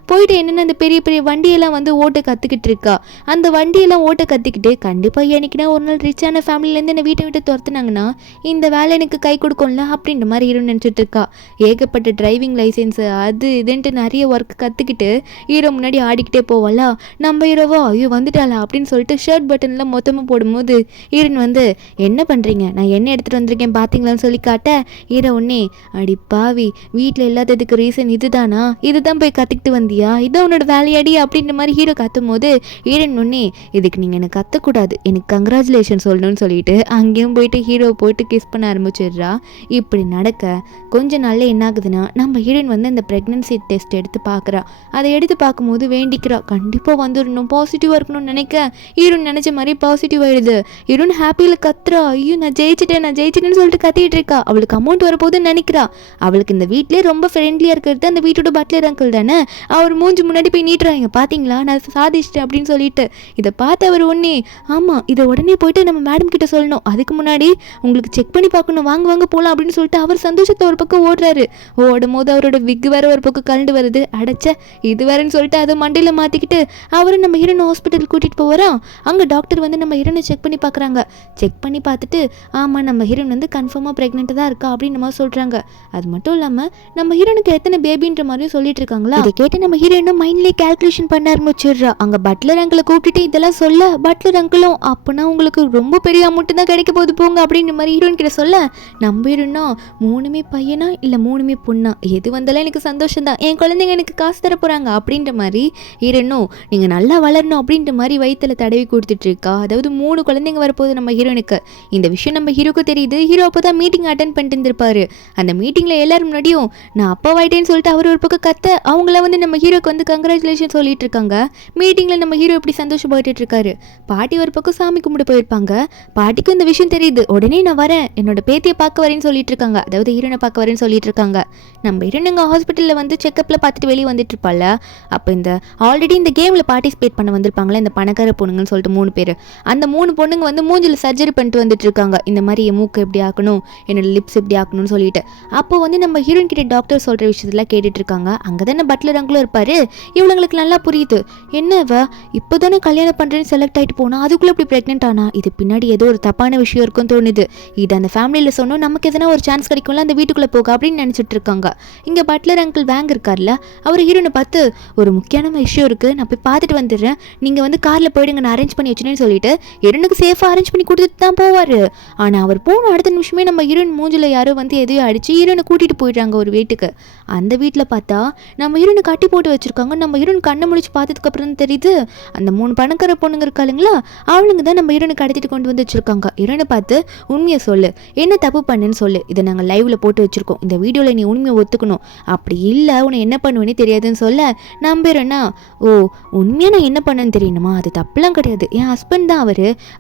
போயிட்டு என்னென்ன அந்த பெரிய பெரிய வண்டியெல்லாம் வந்து ஓட்ட கற்றுக்கிட்டு இருக்கா. அந்த வண்டியெல்லாம் ஓட்ட கற்றுக்கிட்டு கண்டிப்பாக எனக்குன்னா ஒரு நாள் ரிச்சான ஃபேமிலியிலேருந்து என்னை வீட்டை விட்டு துரத்துனாங்கன்னா இந்த வேலை எனக்கு கை கொடுக்கும்ல அப்படின்ற மாதிரி ஹீரோ நினச்சிட்டு இருக்கா. ஏகப்பட்ட டிரைவிங் லைசன்ஸு அது இதுன்ட்டு நிறைய ஒர்க் கற்றுக்கிட்டு ஹீரோ முன்னாடி ஆடிக்கிட்டே போவாளா. நம்ம ஹீரோவோ ஐயோ வந்துட்டாளா அப்படின்னு சொல்லிட்டு ஷர்ட் பட்டன்லாம் மொத்தமாக போடும்போது ஹீரோயின் வந்து என்ன பண்ணுறீங்க, நான் என்ன எடுத்துகிட்டு வந்திருக்கேன் பார்த்தீங்களான்னு சொல்லி காட்ட ஹீரோ ஒன்னே அடி பாவி வீட்டில் இல்லாததுக்கு ரீசன் இதுதானா, இதுதான் போய் கற்றுக்கிட்டு வந்தியா, இதான் உன்னோட வேலையாடி அப்படின்ற மாதிரி ஹீரோ கத்தும் போது ஹீரோயின் ஒன்னே இதுக்கு நீங்கள் எனக்கு கற்றக்கூடாது, எனக்கு கங்க்ராச்சுலேஷன் சொல்லணும்னு சொல்லிட்டு அங்கேயும் போயிட்டு ஹீரோ போயிட்டு கிஸ் பண்ண ஆரம்பிச்சிடுறா. இப்படி நடக்க கொஞ்ச நாள்ல என்ன ஆகுதுன்னா நம்ம ஹீரோயின் வந்து அந்த ப்ரெக்னன்சி டெஸ்ட் எடுத்து பார்க்குறா. அதை எடுத்து பார்க்கும்போது வேண்டிக்கிறா கண்டிப்பாக வந்துடணும், பாசிட்டிவாக இருக்கணும்னு நினைக்க ஹீரோயின் நினச்ச மாதிரி பாசிட்டிவ் ஆயிடுது. ஹீரோயின் ஹாப்பியில் கத்துறா, ஐயோ நான் ஜெயிச்சிட்டேன்னு சொல்லிட்டு கத்திட்டு இருக்கா. அவளுக்கு அமௌண்ட் வரப்போதுன்னு நினைக்கிறா. அவளுக்கு இந்த வீட்லேயே ரொம்ப ஃப்ரெண்ட்லியாக இருக்கிறது அந்த வீட்டோட பட்லர் அங்கிள் தானே, அவர் மூஞ்சி முன்னாடி போய் நீட்டுறாங்க பார்த்தீங்களா நான் சாதிச்சிட்டேன் அப்படின்னு சொல்லிட்டு. இதை பார்த்து அவர் ஒன்னே ஆமாம் இதை உடனே போயிட்டு நம்ம மேடம் கிட்ட சொல்லணும், அதுக்கு முன்னாடி உங்களுக்கு செக் பண்ணி பார்க்கணும், வாங்க போகலாம் அப்படின்னு சொல்லிட்டு அவர் சந்தோஷத்தை ஒரு பக்கம் ஓடுறாரு. ஓடும் போது அவரோட விக் வேற ஒரு பக்கம் கலண்டு வருது. அடைச்ச இது வேறன்னு சொல்லிட்டு அதை மண்டையில் மாற்றிக்கிட்டு அவரும் நம்ம ஹீரோனை ஹாஸ்பிட்டல் கூட்டிகிட்டு போகிறோம். அங்கே டாக்டர் வந்து நம்ம ஹீரோனை செக் பண்ணி பார்க்குறாங்க. செக் பண்ணி பார்த்துட்டு ஆமாம் நம்ம ஹீரோன் வந்து கன்ஃபார்மாக ப்ரெக்னென்ட் தான் இருக்கா அப்படின்னு நம்ம சொல்கிறாங்க. அது மட்டும் இல்லாமல் நம்ம ஹீரோனுக்கு எத்தனை பேபின்ற மாதிரியும் சொல்லிட்டு இருக்காங்களா. இதை கேட்டு நம்ம ஹீரோனும் மைண்ட்லேயே கால்குலேஷன் பண்ண ஆரம்பிச்சிடுறா. அங்கே பட்லர் அங்கிளை கூப்பிட்டுட்டு இதெல்லாம் சொல்ல பட்லர் அங்கிளும் அப்போனா உங்களுக்கு ரொம்ப பெரிய அமௌண்ட் தான் கிடைக்க போகுது போங்க அப்படின்ற மாதிரி ஹீரோயின் கிட்ட சொல்ல நம்ம ஹீரோனா 3 பையனா இல்லை 3 பொண்ணா எது வந்தாலும் எனக்கு சந்தோஷம் தான், என் குழந்தைங்க எனக்கு காசு தர போகிறாங்க அப்படின்ற மாதிரி ஹீரோனும் நீங்கள் நல்லா வளரணும் அப்படின்ற மாதிரி வயிற்றில் தடவி கொடுத்துட்டு இருக்கா. அதாவது 3 குழந்தைங்க வரப்போகுது நம்ம ஹீரோனுக்கு. இந்த விஷயம் நம்ம ஹீரோக்கு தெரியுது. ஹீரோ அப்போ தான் மீட்டிங் அட்டன் பண்ணிட்டு இருந்திருப்பாரு. அந்த மீட்டிங்கில் எல்லாரும் முன்னாடியும் நான் அப்பாவாயிட்டேன்னு சொல்லிட்டு அவர் ஒரு பக்கம் கத்த அவங்கள வந்து நம்ம ஹீரோக்கு வந்து கங்க்ராச்சுலேஷன் சொல்லிட்டு இருக்காங்க. மீட்டிங்கில் நம்ம ஹீரோ எப்படி சந்தோஷப்பட்டு இருக்காரு. பாட்டி ஒரு பக்கம் சாமி கும்பிட்டு போயிருப்பாங்க. பாட்டிக்கும் இந்த விஷயம் தெரியுது. உடனே நான் வரேன், என்னோட பேத்தியை பார்க்க வரேன்னு சொல்லிட்டு இருக்காங்க. அதாவது ஹீரோனை பார்க்க வரேன்னு சொல்லிட்டு இருக்காங்க. நம்ம ஹீரோனுங்க ஹாஸ்பிட்டலில் வந்து செக்கப்பில் பார்த்துட்டு வெளியே வந்துட்டு இருப்பாள். அப்போ இந்த ஆல்ரெடி இந்த கேமில் பார்ட்டிசிபேட் பண்ண வந்திருப்பாங்களே இந்த பணக்கார பொண்ணுங்கன்னு சொல்லிட்டு 3 பேர். அந்த 3 பொண்ணுங்க வந்து மூஞ்சில் சர்ஜரி பண்ணிட்டு வந்துட்டு இருக்காங்க. இந்த மாதிரி என் மூக்கு எப்படி ஆக்கணும், என்னோட லிப்ஸ் எப்படி ஆக்கணும்னு சொல்லிட்டு. அப்போ வந்து நம்ம ஹீரோயின் கிட்ட டாக்டர் சொல்கிற விஷயத்தெல்லாம் கேட்டுட்டு இருக்காங்க. அங்கே தானே பட்லர் அங்கிளும் இருப்பார். இவங்களுக்கு நல்லா புரியுது, என்னவ இப்போ தானே கல்யாணம் பண்ணுறேன்னு செலக்ட் ஆகிட்டு போனால் அதுக்குள்ளே இப்படி ப்ரெக்னென்ட் ஆனா இது பின்னாடி ஏதோ ஒரு தப்பான விஷயம் இருக்குன்னு தோணுது. இது அந்த ஃபேமிலியில் சொன்னோம் நமக்கு எதனா ஒரு சான்ஸ் கிடைக்கும்ல அந்த வீட்டுக்குள்ளே போக அப்படின்னு நினச்சிட்டு இருக்காங்க. இங்கே பட்லர் அங்கிள் வேங் இருக்கார்ல, அவர் ஹீரோனை பார்த்து ஒரு முக்கியமான விஷயம் இருக்குது, நான் போய் பார்த்துட்டு வந்துடுறேன், நீங்கள் வந்து காரில் போயிடுங்க நான் அரேஞ்ச் பண்ணி வச்சுனேன்னு சொல்லிட்டு ஹீரோனுக்கு சேஃபாக அரேஞ்ச் பண்ணி கொடுத்துட்டு தான் போவார். ஆனால் அவர் போன அடுத்த நிமிஷமே நம்ம ஹீரோயின் மூஞ்சில் யாரோ வந்து எதையோ அடித்து ஹீரோனை கூட்டிகிட்டு போயிடுறாங்க ஒரு வீட்டுக்கு. அந்த வீட்டில் பார்த்தா நம்ம ஹீரோனை கட்டி போட்டு வச்சுருக்காங்க. நம்ம ஹீரோன் கண்ணை முடிச்சு பார்த்ததுக்கப்புறம் தெரியுது அந்த 3 பணக்கார பொண்ணுங்க இருக்காளுங்களா அவளுங்க தான் நம்ம ஹீரோனை கடத்திட்டு கொண்டு வந்து வச்சுருக்காங்க. ஹீரோனை பார்த்து உண்மையை சொல்லு, என்ன தப்பு பண்ணுன்னு சொல்லு, இதை நாங்கள் லைவில் போட்டு வச்சுருக்கோம், இந்த வீடியோவில் நீ உண்மையை ஒத்துக்கணும், அப்படி இல்லை உன்னை என்ன பண்ணுவேன்னு தெரியாதுன்னு சொல்ல நம்பிடுறேன்னா, ஓ உண்மையாக நான் என்ன பண்ணேன்னு தெரியணுமா, அது தப்புலாம் கிடையாது, என் ஹஸ்பண்ட் தான்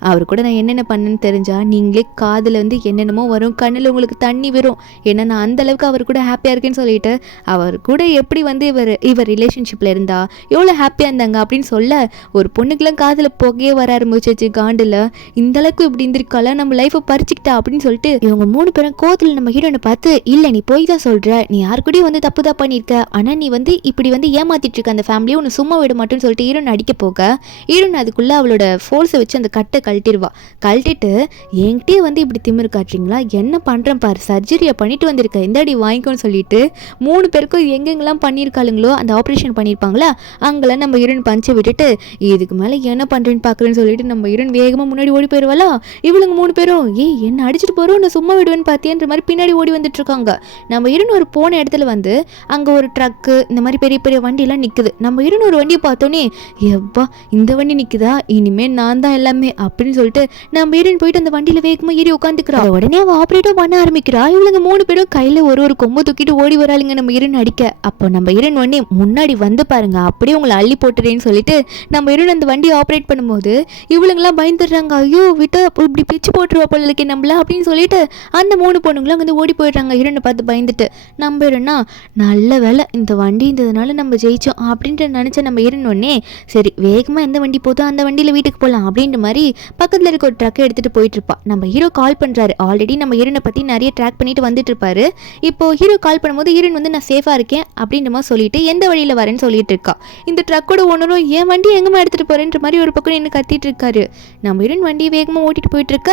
அவர் கூட நான் என்னென்ன பண்ணேன்னு தெரிஞ்சா நீங்களே காதில் வந்து என்னென்னமோ வரும், கண்ணில் உங்களுக்கு தண்ணி வரும். ஏன்னா நான் அந்தளவுக்கு அவர் கூட ஹாப்பியாக இருக்கேன்னு சொல்லிட்டு அவர் கூட எப்படி வந்து இவர் ரிலேஷன்ஷிப்பில் இருந்தா எவ்வளோ ஹாப்பியாக இருந்தாங்க அப்படின்னு சொல்ல ஒரு பொண்ணுக்கெல்லாம் காதில் புகையே வர ஆரம்பிச்சிச்சு காண்டில். இந்தளவுக்கு இப்படி இருந்திருக்கால, நம்ம லைஃப்பை பறிச்சுக்கிட்டா அப்படின்னு சொல்லிட்டு இவங்க 3 பேரும் கோத்தில் நம்ம ஹீரோனை பார்த்து, இல்லை நீ போய் தான் சொல்கிற, நீ யாரு கூடயும் வந்து தப்பு தான் பண்ணியிருக்க, ஆனால் நீ வந்து இப்படி வந்து ஏமாத்திட்டு இருக்க அந்த ஃபேமிலியை, உன்னை சும்மா விட மாட்டேன்னு சொல்லிட்டு ஹீரோன் அடிக்க போக ஹீரோன் அதுக்குள்ளே அவளோட ஃபோர்ஸை வச்சு அந்த கட்டை கழட்டிட்டு என்கிட்டயே வந்து இப்படி திமிரு காட்டுறீங்களா, என்ன பண்ணுறேன் பாரு, சர்ஜரியை பண்ணிட்டு வந்திருக்க, இந்த அடி வாங்கிக்கோன்னு சொல்லிட்டு 3 பேருக்கும் எங்கெங்கெல்லாம் பண்ணியிருக்காளுங்களோ அந்த ஆப்ரேஷன் பண்ணியிருப்பாங்களா அங்கெல்லாம் நம்ம ஹீரோன் பஞ்சை விட்டுட்டு இதுக்கு மேலே என்ன பண்ணுறேன்னு பார்க்குறேன்னு சொல்லிட்டு நம்ம ஹீரோன் வேகமாக முன்னாடி ஓடி போயிடுவாளா. இவளுங்க 3 பேரும் என்ன அடிச்சுட்டு போகிறோம், நான் சும்மா விடுவேன்னு பார்த்தியன்ற மாதிரி பின்னாடி ஓடி வந்துட்டு இருக்காங்க. நம்ம ஹீரோன் ஒரு போன இடத்துல வந்து அங்கே ஒரு ட்ரக்கு இந்த மாதிரி பெரிய பெரிய வண்டியெல்லாம் நிற்குது. நம்ம ஹீரோன் ஒரு வண்டியை பார்த்தோன்னே, எவ்வா இந்த வண்டி நிற்குதா, இனிமேல் நான் தான் எல்லாமே அப்படின்னு சொல்லிட்டு நம்ம ஹீரோன் போயிட்டு அந்த வண்டியில் வேகமாக ஏறி உட்காந்துக்கிறா. உடனே அவள் ஆப்ரேட்டும் பண்ண ஆரம்பிக்கிறா. இவளுங்க 3 பேரும் கையில் ஒரு கொம்பு தூக்கிட்டு ஓடி வராளுங்க நம்ம ஹீரோன் அடிக்க. அப்போ நம்ம ஹீரோன் உடனே முன்னாடி வந்து பாருங்க, அப்படியே உங்களை அள்ளி போட்டுறேன்னு சொல்லிட்டு நம்ம ஹீரோன் அந்த வண்டியை ஆப்ரேட் பண்ணும்போது இவளுங்கெல்லாம் பயந்துடுறாங்க. ஐயோ விட்டா இப்படி பிச்சு போட்டுருவா போலக்கு நம்மள அப்படின்னு சொல்லிட்டு அந்த 3 பொண்ணுங்களும் வந்து ஓடி போயிடுறாங்க ஹீரோனை பார்த்து பயந்துட்டு. நம்ம ஹீரோனா நல்ல வேலை இந்த வண்டி இருந்ததுனால நம்ம ஜெயிச்சோம் அப்படின்ட்டு நினச்ச நம்ம ஹீரோன் உடனே சரி வேகமாக எந்த வண்டி போதோ அந்த வண்டியில் வீட்டுக்கு போகலாம் அப்படின்ற மாதிரி பக்கத்தில் இருக்க ஒரு ட்ரக்கை எடுத்துகிட்டு போயிட்டு இருப்பா. நம்ம ஹீரோ கால் பண்ணுறாரு. ஆல்ரெடி நம்ம ஹீரோனை பற்றி நிறைய ட்ராக் பண்ணிட்டு வந்துட்டு இருப்பாரு. இப்போ ஹீரோ கால் பண்ணும்போது ஹீரோன் வந்து நான் சேஃபாக இருக்கேன் அப்படின்ற மாதிரி சொல்லிட்டு எந்த வழியில் வரேன்னு சொல்லிட்டு இருக்கா. இந்த ட்ரக்கோட ஓனரும் என் வண்டி எங்கேமா எடுத்துகிட்டு போகிறேன்ற மாதிரி ஒரு பக்கம் என்ன கத்திட்டு இருக்காரு. நம்ம ஹீரோன் வண்டியை வேகமாக ஓட்டிட்டு போயிட்டு இருக்க.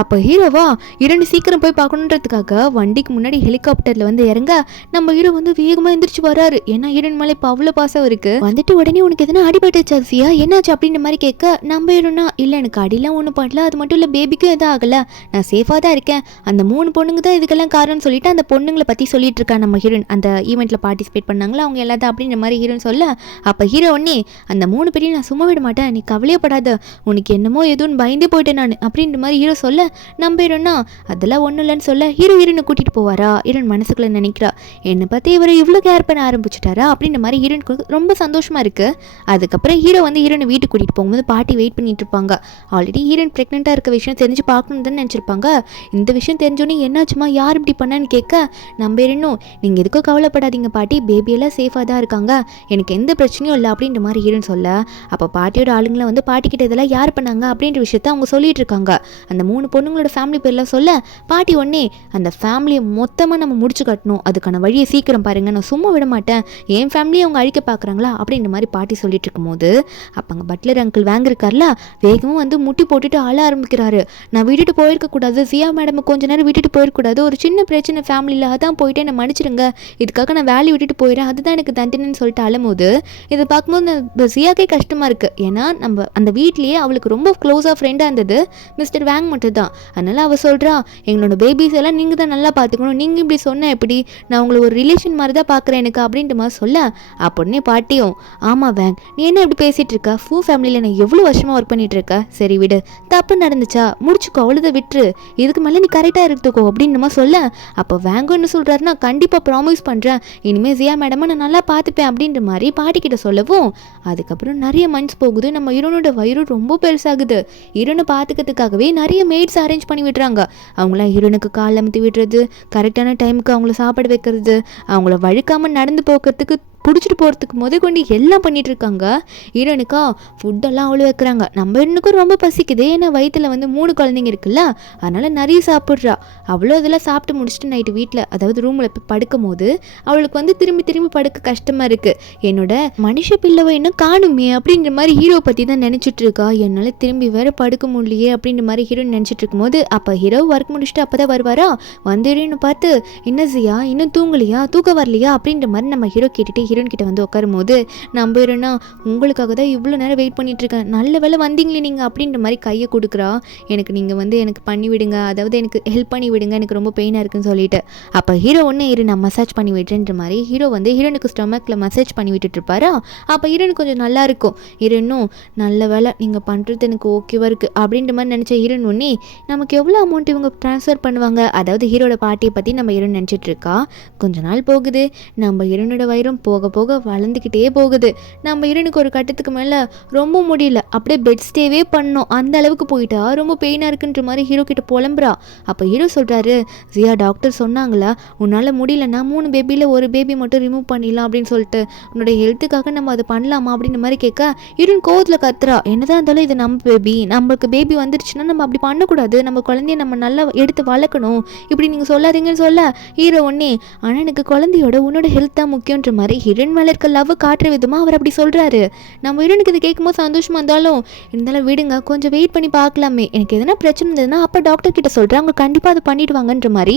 அப்போ ஹீரோவா ஹீரோன் சீக்கிரம் போய் பார்க்கணுன்றதுக்காக வண்டிக்கு முன்னாடி ஹெலிகாப்டரில் வந்து இறங்க நம்ம ஹீரோ வந்து வேகமாக எந்திரிச்சு வராரு. ஏன்னா ஹீரோன் மேலே இப்போ அவ்வளோ பாசம் இருக்கு. வந்துட்டு உடனே உனக்கு எதனா அடிபட்டுச்சா சியா, என்னாச்சு அப்படின்ற மாதிரி கேட்க நம்ம ஹீரோனா இல்லை எனக்கு அடிலாம் ஒன்றும் பண்ணல, அது மட்டும் இல்லை பேபிக்கும் எதுவும் ஆகலை, நான் சேஃபாக தான் இருக்கேன், அந்த 3 பொண்ணுங்க தான் இதுக்கெல்லாம் காரணம்னு சொல்லிட்டு அந்த பொண்ணுங்களை பற்றி சொல்லிட்டு இருக்கா நம்ம ஹீரோன். அந்த ஈவெண்ட்டில் பார்ட்டிசிபேட் பண்ணாங்களா அவங்க எல்லாத்தையும் அப்படின்ற மாதிரி ஹீரோன் சொல்ல அப்போ ஹீரோ உடனே அந்த 3 பேரையும் நான் சும்மா விட மாட்டேன், நீ கவலையப்படாத, உனக்கு என்னமோ எதுவும் பயந்தே போயிட்டேன் நான் அப்படின்ற மாதிரி ஹீரோ சொல்ல நம்ம ஹீரோனா அதெல்லாம் ஒன்றும் இல்லைன்னு சொல்ல ஹீரோனை கூட்டிகிட்டு போவாரா. ஹீரோன் மனசுக்குள்ளே நினைக்கிறா என்னை பற்றி இவரை இவ்வளோ கேர் பண்ண ஆரம்பிச்சுட்டாரா அப்படின்ற மாதிரி ஹீரோனுக்கு ரொம்ப சந்தோஷமாக இருக்குது. அதுக்கப்புறம் ஹீரோ வந்து ஹீரோனை வீட்டுக்கு கூட்டிகிட்டு போகும்போது பாட்டி வெயிட் பண்ணிட்டு இருப்பாங்க. ஆல்ரெடி ஹீரோன் ப்ரெக்னெண்ட்டாக இருக்க விஷயம் தெரிஞ்சு பார்க்கணுன்னு தான் நினச்சிருப்பாங்க. இந்த விஷயம் தெரிஞ்சோன்னே என்னாச்சுமா யார் இப்படி பண்ணான்னு கேட்க நம்ம ஹீரோனும் நீங்கள் எதுக்கும் கவலைப்படாதீங்க பாட்டி, பேபியெல்லாம் சேஃபாக தான் இருக்காங்க, எனக்கு எந்த பிரச்சனையும் இல்லை அப்படின்ற மாதிரி ஹீரோன் சொல்ல அப்போ பாட்டியோட ஆளுங்களை வந்து பாட்டிக்கிட்ட இதெல்லாம் யார் பண்ணாங்க அப்படின்ற விஷயத்த அவங்க சொல்லிட்டு இருக்காங்க. அந்த 3 பொண்ணுங்களோட ஃபேமிலி பேர்லாம் சொல்ல பாட்டி ஒன்னே அந்த ஃபேமிலியை மொத்தமாக நம்ம முடிச்சு கட்டணும், அதுக்கான வழியை சீக்கிரம் பாருங்க, நான் சும்மா விட மாட்டேன், என் ஃபேமிலியை அவங்க அழிக்க பார்க்குறாங்களா அப்படின்ற மாதிரி பாட்டி சொல்லிட்டு இருக்கும்போது அப்போ அங்கே பட்லர் அங்கிள் வாங்கிருக்கார்ல வேகமாக வந்து முட்டி போட்டுட்டு அழ ஆரம்பிக்கிறாரு. நான் விட்டுட்டு போயிருக்கக்கூடாது, சியா மேடம் கொஞ்ச நேரம் விட்டுட்டு போயிருக்கூடாது, ஒரு சின்ன பிரச்சனை ஃபேமிலியில் அதான் போயிட்டு என்னை மன்னிச்சிடுங்க, இதுக்காக நான் வேலையை விட்டுட்டு போயிடுறேன், அதுதான் எனக்கு தண்டனைன்னு சொல்லிட்டு அழும்போது இதை பார்க்கும்போது சியாக்கே கஷ்டமாக இருக்குது. ஏன்னா நம்ம அந்த வீட்லேயே அவளுக்கு ரொம்ப க்ளோஸாக ஃப்ரெண்டாக இருந்தது மிஸ்டர் வேங் மட்டும் தான். அதனால் அவள் சொல்கிறா எங்களோட பேபிஸ் எல்லாம் நீங்கள் தான் நல்லா பார்த்துக்கணும், நீங்கள் இப்படி சொன்ன எப்படி, நான் உங்களை ஒரு ரிலேஷன் மாதிரி தான் பார்க்குறேன் எனக்கு அப்படின்ற மாதிரி சொல்ல அப்படின்னே பாட்டியும் ஆமாம் வேங் நீ என்ன இப்படி பேசிகிட்டு இருக்க, ஃபேமிலியில் நான் எவ்வளோ வருஷமாக ஒர்க் பண்ணிட்டு இருக்க, சரி விடு, தப்பு நடந்துச்சா முடிச்சுக்கோ, அவ்வளோதான் விட்டுரு, இதுக்கு மேலே நீ கரெக்டாக இருந்துக்கோ அப்படின்னு மாதிரி சொல்ல அப்போ வேங்கோ என்ன சொல்கிறாருன்னா கண்டிப்பாக ப்ராமிஸ் பண்ணுறேன், இனிமேல் ஜியா மேடமை நான் நல்லா பார்த்துப்பேன் அப்படின்ற மாதிரி பாட்டிக்கிட்ட சொல்லவும் அதுக்கப்புறம் நிறைய மந்த்ஸ் போகுது. நம்ம ஹீரோனோட வயிறு ரொம்ப பெருசாகுது. ஹீரோனை பார்த்துக்கிறதுக்காகவே நிறைய மெய்ட்ஸ் அரேஞ்ச் பண்ணி விடுறாங்க. அவங்களாம் ஹீரோனுக்கு கால் அமுத்தி விடுறது, கரெக்டான டைமுக்கு அவங்கள சாப்பாடு வைக்கிறது, அவங்கள வழுக்காமல் நடந்து போக்குறதுக்கு பிடிச்சிட்டு போகிறதுக்கு கொண்டு எல்லாம் பண்ணிகிட்டு இருக்காங்க. ஹீரோனுக்கா ஃபுட்டெல்லாம் அவ்வளோ வைக்கிறாங்க. நம்ம ஹீரோனுக்கும் ரொம்ப பசிக்குது, ஏன்னா வயிற்றில் வந்து 3 குழந்தைங்க இருக்குல்ல, அதனால் நிறைய சாப்பிட்றா. அவ்வளோ இதெல்லாம் சாப்பிட்டு முடிச்சுட்டு நைட்டு வீட்டில் அதாவது ரூமில் போய் படுக்கும் போது அவளுக்கு வந்து திரும்பி திரும்பி படுக்க கஷ்டமாக இருக்குது. என்னோட மனுஷ பிள்ளவை இன்னும் காணுமே அப்படின்ற மாதிரி ஹீரோ பற்றி தான் நினச்சிட்டு இருக்கா. என்னால் திரும்பி வேறு படுக்க முடியலையே அப்படின்ற மாதிரி ஹீரோன்னு நினச்சிட்டு இருக்கும்போது அப்போ ஹீரோ ஒர்க் முடிச்சுட்டு அப்போ தான் வருவாரா. வந்து ஹீரோன்னு பார்த்து என்ன ஜியா இன்னும் தூங்கலையா, தூக்கம் வரலையா அப்படின்ற மாதிரி நம்ம ஹீரோ கேட்டுட்டு ஹீரோயின் கிட்ட வந்து உட்காரும் போது நம்ம ஹீரோனா உங்களுக்காக தான் இவ்வளோ நேரம் வெயிட் பண்ணிட்டு இருக்கேன், நல்ல வேலை வந்தீங்களே நீங்கள் அப்படின்ற மாதிரி கையை கொடுக்குறா. நீங்கள் வந்து எனக்கு பண்ணி விடுங்க, அதாவது எனக்கு ஹெல்ப் பண்ணி விடுங்க, எனக்கு ரொம்ப பெயினாக இருக்குன்னு சொல்லிட்டு. அப்போ ஹீரோ ஒன்று இரு நான் மசாஜ் பண்ணி விட்டுன்ற மாதிரி ஹீரோ வந்து ஹீரோனுக்கு ஸ்டொமக்கில் மசாஜ் பண்ணி விட்டுட்டு இருப்பாரா. அப்போ ஹீரோனுக்கு கொஞ்சம் நல்லா இருக்கும். ஹீரோனும் நல்ல வேலை நீங்கள் பண்ணுறது எனக்கு ஓகேவா இருக்குது அப்படின்ற மாதிரி நினச்ச ஹீரோன் ஒன்னே நமக்கு எவ்வளோ அமௌண்ட் இவங்க ட்ரான்ஸ்ஃபர் பண்ணுவாங்க, அதாவது ஹீரோட பாட்டியை பற்றி நம்ம ஹீரோன் நினச்சிட்டு இருக்கா. கொஞ்ச நாள் போகுது, நம்ம ஹீரோனோட வயிறும் போக போக வளர்ந்துக்கிட்டே போகுது. நம்ம ஹீரோனுக்கு ஒரு கட்டத்துக்கு மேலே ரொம்ப முடியல, அப்படியே பெட் ஸ்டேவே பண்ணோம், அந்த அளவுக்கு போயிட்டா ரொம்ப பெயினாக இருக்குன்ற மாதிரி ஹீரோ கிட்ட புலம்புறா. அப்போ ஹீரோ சொல்கிறாரு, ஜியா டாக்டர் சொன்னாங்களா உன்னால் முடியலன்னா 3 பேபியில் ஒரு பேபி மட்டும் ரிமூவ் பண்ணிடலாம் அப்படின்னு சொல்லிட்டு, உன்னோட ஹெல்த்துக்காக நம்ம அதை பண்ணலாமா அப்படின்ற மாதிரி கேட்க ஹீரோயின் கோவத்தில் கத்துறா. என்னதான் இருந்தாலும் இது நம்ம பேபி, நம்மளுக்கு பேபி வந்துருச்சுன்னா நம்ம அப்படி பண்ணக்கூடாது, நம்ம குழந்தைய நம்ம நல்லா எடுத்து வளர்க்கணும், இப்படி நீங்கள் சொல்லாதீங்கன்னு சொல்ல ஹீரோ ஒன்னே ஆனால் எனக்கு குழந்தையோட உன்னோட ஹெல்த் தான் முக்கியன்ற மாதிரி ஹீரோயின் மேலே இருக்க லவ் காட்டுற விதமாக அவர் அப்படி சொல்கிறாரு. நம்ம ஹீரோனுக்கு இது கேட்கும்போது சந்தோஷமாக இருந்தாலும் விடுங்க கொஞ்சம் வெயிட் பண்ணி பார்க்கலாமே, எனக்கு எதனா பிரச்சனை இருந்ததுன்னா அப்போ டாக்டர் கிட்ட சொல்கிறேன், அவங்க கண்டிப்பாக அதை பண்ணிடுவாங்கன்ற மாதிரி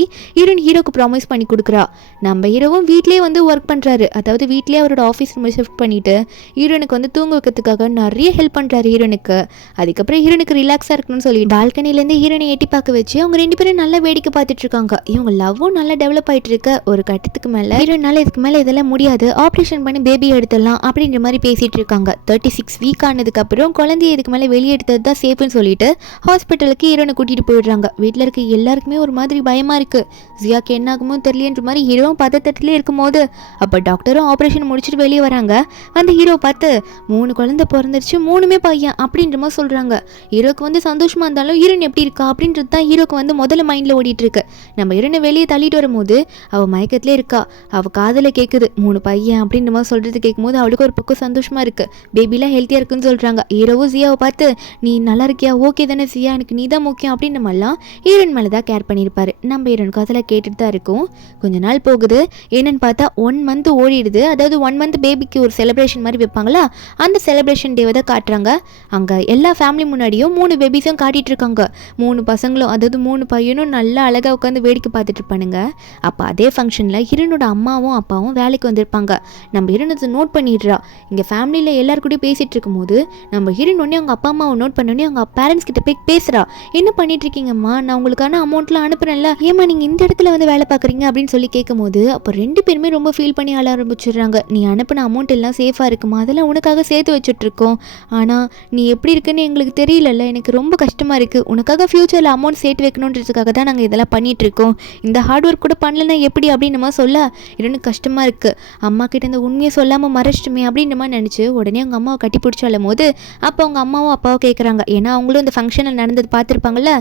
ஹீரோக்கு ப்ராமிஸ் பண்ணி கொடுக்குறா. நம்ம ஹீரோவும் வீட்லேயே வந்து ஒர்க் பண்ணுறாரு, அதாவது வீட்லேயே அவரோட ஆஃபீஸ் ரூம் ஷிஃப்ட் பண்ணிவிட்டு ஹீரோனுக்கு வந்து தூங்க வைக்கிறதுக்காக நிறைய ஹெல்ப் பண்ணுறாரு ஹீரோனுக்கு. அதுக்கப்புறம் ஹீரோனுக்கு ரிலாக்ஸாக இருக்கணும்னு சொல்லி பால்கனிலேருந்து ஹீரோனை எட்டி பார்க்க வச்சு அவங்க 2 பேரும் நல்லா வேடிக்கை பார்த்துட்டு இருக்காங்க. இவங்க லவ்வும் நல்லா டெவலப் ஆகிட்டு இருக்க. ஒரு கட்டத்துக்கு மேலே ஹீரோனால இதுக்கு மேலே இதெல்லாம் முடியாது, ஆப்ரேஷன் பண்ணி பேபி எடுத்துடலாம் அப்படின்ற மாதிரி பேசிகிட்டு இருக்காங்க. 36 வீக் ஆனதுக்கப்புறம் குழந்தைய இதுக்கு மேலே வெளியே எடுத்தது தான் சேஃப்னு சொல்லிட்டு ஹாஸ்பிட்டலுக்கு ஹீரோனை கூட்டிகிட்டு போயிடுறாங்க. வீட்டில் இருக்க எல்லாருக்குமே ஒரு மாதிரி பயமாக இருக்குது, ஜியாக்கு என்ன ஆகுமோ தெரியலன்ற மாதிரி ஹீரோவும் பதட்டத்திலே இருக்கும்போது அப்போ டாக்டரும் ஆப்ரேஷன் முடிச்சுட்டு வெளியே வராங்க. அந்த ஹீரோ பார்த்து 3 குழந்தை பிறந்துருச்சு, 3மே பையன் அப்படின்ற மாதிரி சொல்கிறாங்க. ஹீரோக்கு வந்து சந்தோஷமாக இருந்தாலும் ஹீரோயின் எப்படி இருக்கா அப்படின்றது தான் ஹீரோக்கு வந்து முதல்ல மைண்டில் ஓடிட்டு இருக்கு. நம்ம ஹீரோனை வெளியே தள்ளிட்டு வரும்போது அவள் மயக்கத்திலே இருக்கா. அவள் காதில் கேட்குது 3 பையன் அப்படின்ற மாதிரி சொல்கிறது கேட்கும்போது அவளுக்கு ஒரு பக்கம் சந்தோஷமாக இருக்குது, பேபிலாம் ஹெல்த்தியாக இருக்குன்னு சொல்கிறாங்க. ஹீரோவும் ஜியாவை பார்த்து நீ நல்லா இருக்கியா, ஓகே தானே ஜியா, எனக்கு நீ தான் முக்கியம் அப்படின்ற மாதிரிலாம் ஹீரோயின் மேலே தான் கேர் பண்ணியிருப்பாரு. நம்ம ஹீரோனுக்கு அதில் கேட்டுட்டு தான் இருக்கும். கொஞ்ச நாள் போகுது, என்னன்னு பார்த்தா 1 மந்த் ஓடிடுது. அதாவது 1 மந்த் பேபிக்கு ஒரு செலிப்ரேஷன் மாதிரி வைப்பாங்களா, அந்த செலிப்ரேஷன் டேவை தான் காட்டுறாங்க. அங்கே எல்லா ஃபேமிலி முன்னாடியும் 3 பேபிஸும் காட்டிகிட்டு இருக்காங்க. 3 பசங்களும், அதாவது 3 பையனும் நல்லா அழகாக உட்காந்து வேடிக்கை பார்த்துட்டு இருப்பானுங்க. அப்போ அதே ஃபங்க்ஷனில் ஹீரோனோட அம்மாவும் அப்பாவும் வேலைக்கு வந்திருப்பாங்க. நம்ம ஹீரோனை நோட் பண்ணிடுறா. இங்கே ஃபேமிலியில் எல்லாருக்கூடயும் பேசிகிட்டு இருக்கும்போது நம்ம ஹீரோயின் ஒன்றே அவங்க அப்பா அம்மாவை நோட் பண்ணோடனே அவங்க பேரண்ட்ஸ் கிட்ட போய் பேசுகிறா. என்ன பண்ணிட்டு இருக்கீங்கம்மா, நான் உங்களுக்கான அமௌண்ட்லாம் அனுப்புறேன்ல, ஏமா நீங்கள் இந்த இடத்துல வந்து வேலை பார்க்குறீங்க அப்படின்னு சொல்லி கேட்கும்போது அப்போ 2 பேருமே ரொம்ப ஃபீல் பண்ணி ஆள ஆரம்பிச்சிடுறாங்க. நீ அனுப்பின அமௌண்ட் எல்லாம் சேஃபாக இருக்குமா, அதெல்லாம் உனக்காக சேர்த்து வச்சுட்ருக்கோம், ஆனால் நீ எப்படி இருக்குன்னு எங்களுக்கு தெரியலல்ல, எனக்கு ரொம்ப கஷ்டமாக இருக்குது, உனக்காக ஃப்யூச்சரில் அமௌண்ட் சேர்த்து வைக்கணுன்றதுக்காக தான் நாங்கள் இதெல்லாம் பண்ணிகிட்ருக்கோம், இந்த ஹார்ட் ஒர்க் கூட பண்ணலன்னா எப்படி அப்படின்னு நம்ம சொல்ல எனக்கு கஷ்டமாக இருக்குது, அம்மா கிட்ட இந்த உண்மையை சொல்லாமல் மறைச்சிட்டுமே அப்படின்ற மாதிரி நினச்சி உடனே அவங்க அம்மாவை கட்டி பிடிச்சாலும் போது அப்போ அவங்க அம்மாவும் அப்பாவும் கேட்குறாங்க. ஏன்னா அவங்களும் இந்த ஃபங்க்ஷனில் நடந்தது பார்த்துருப்பாங்கல்ல,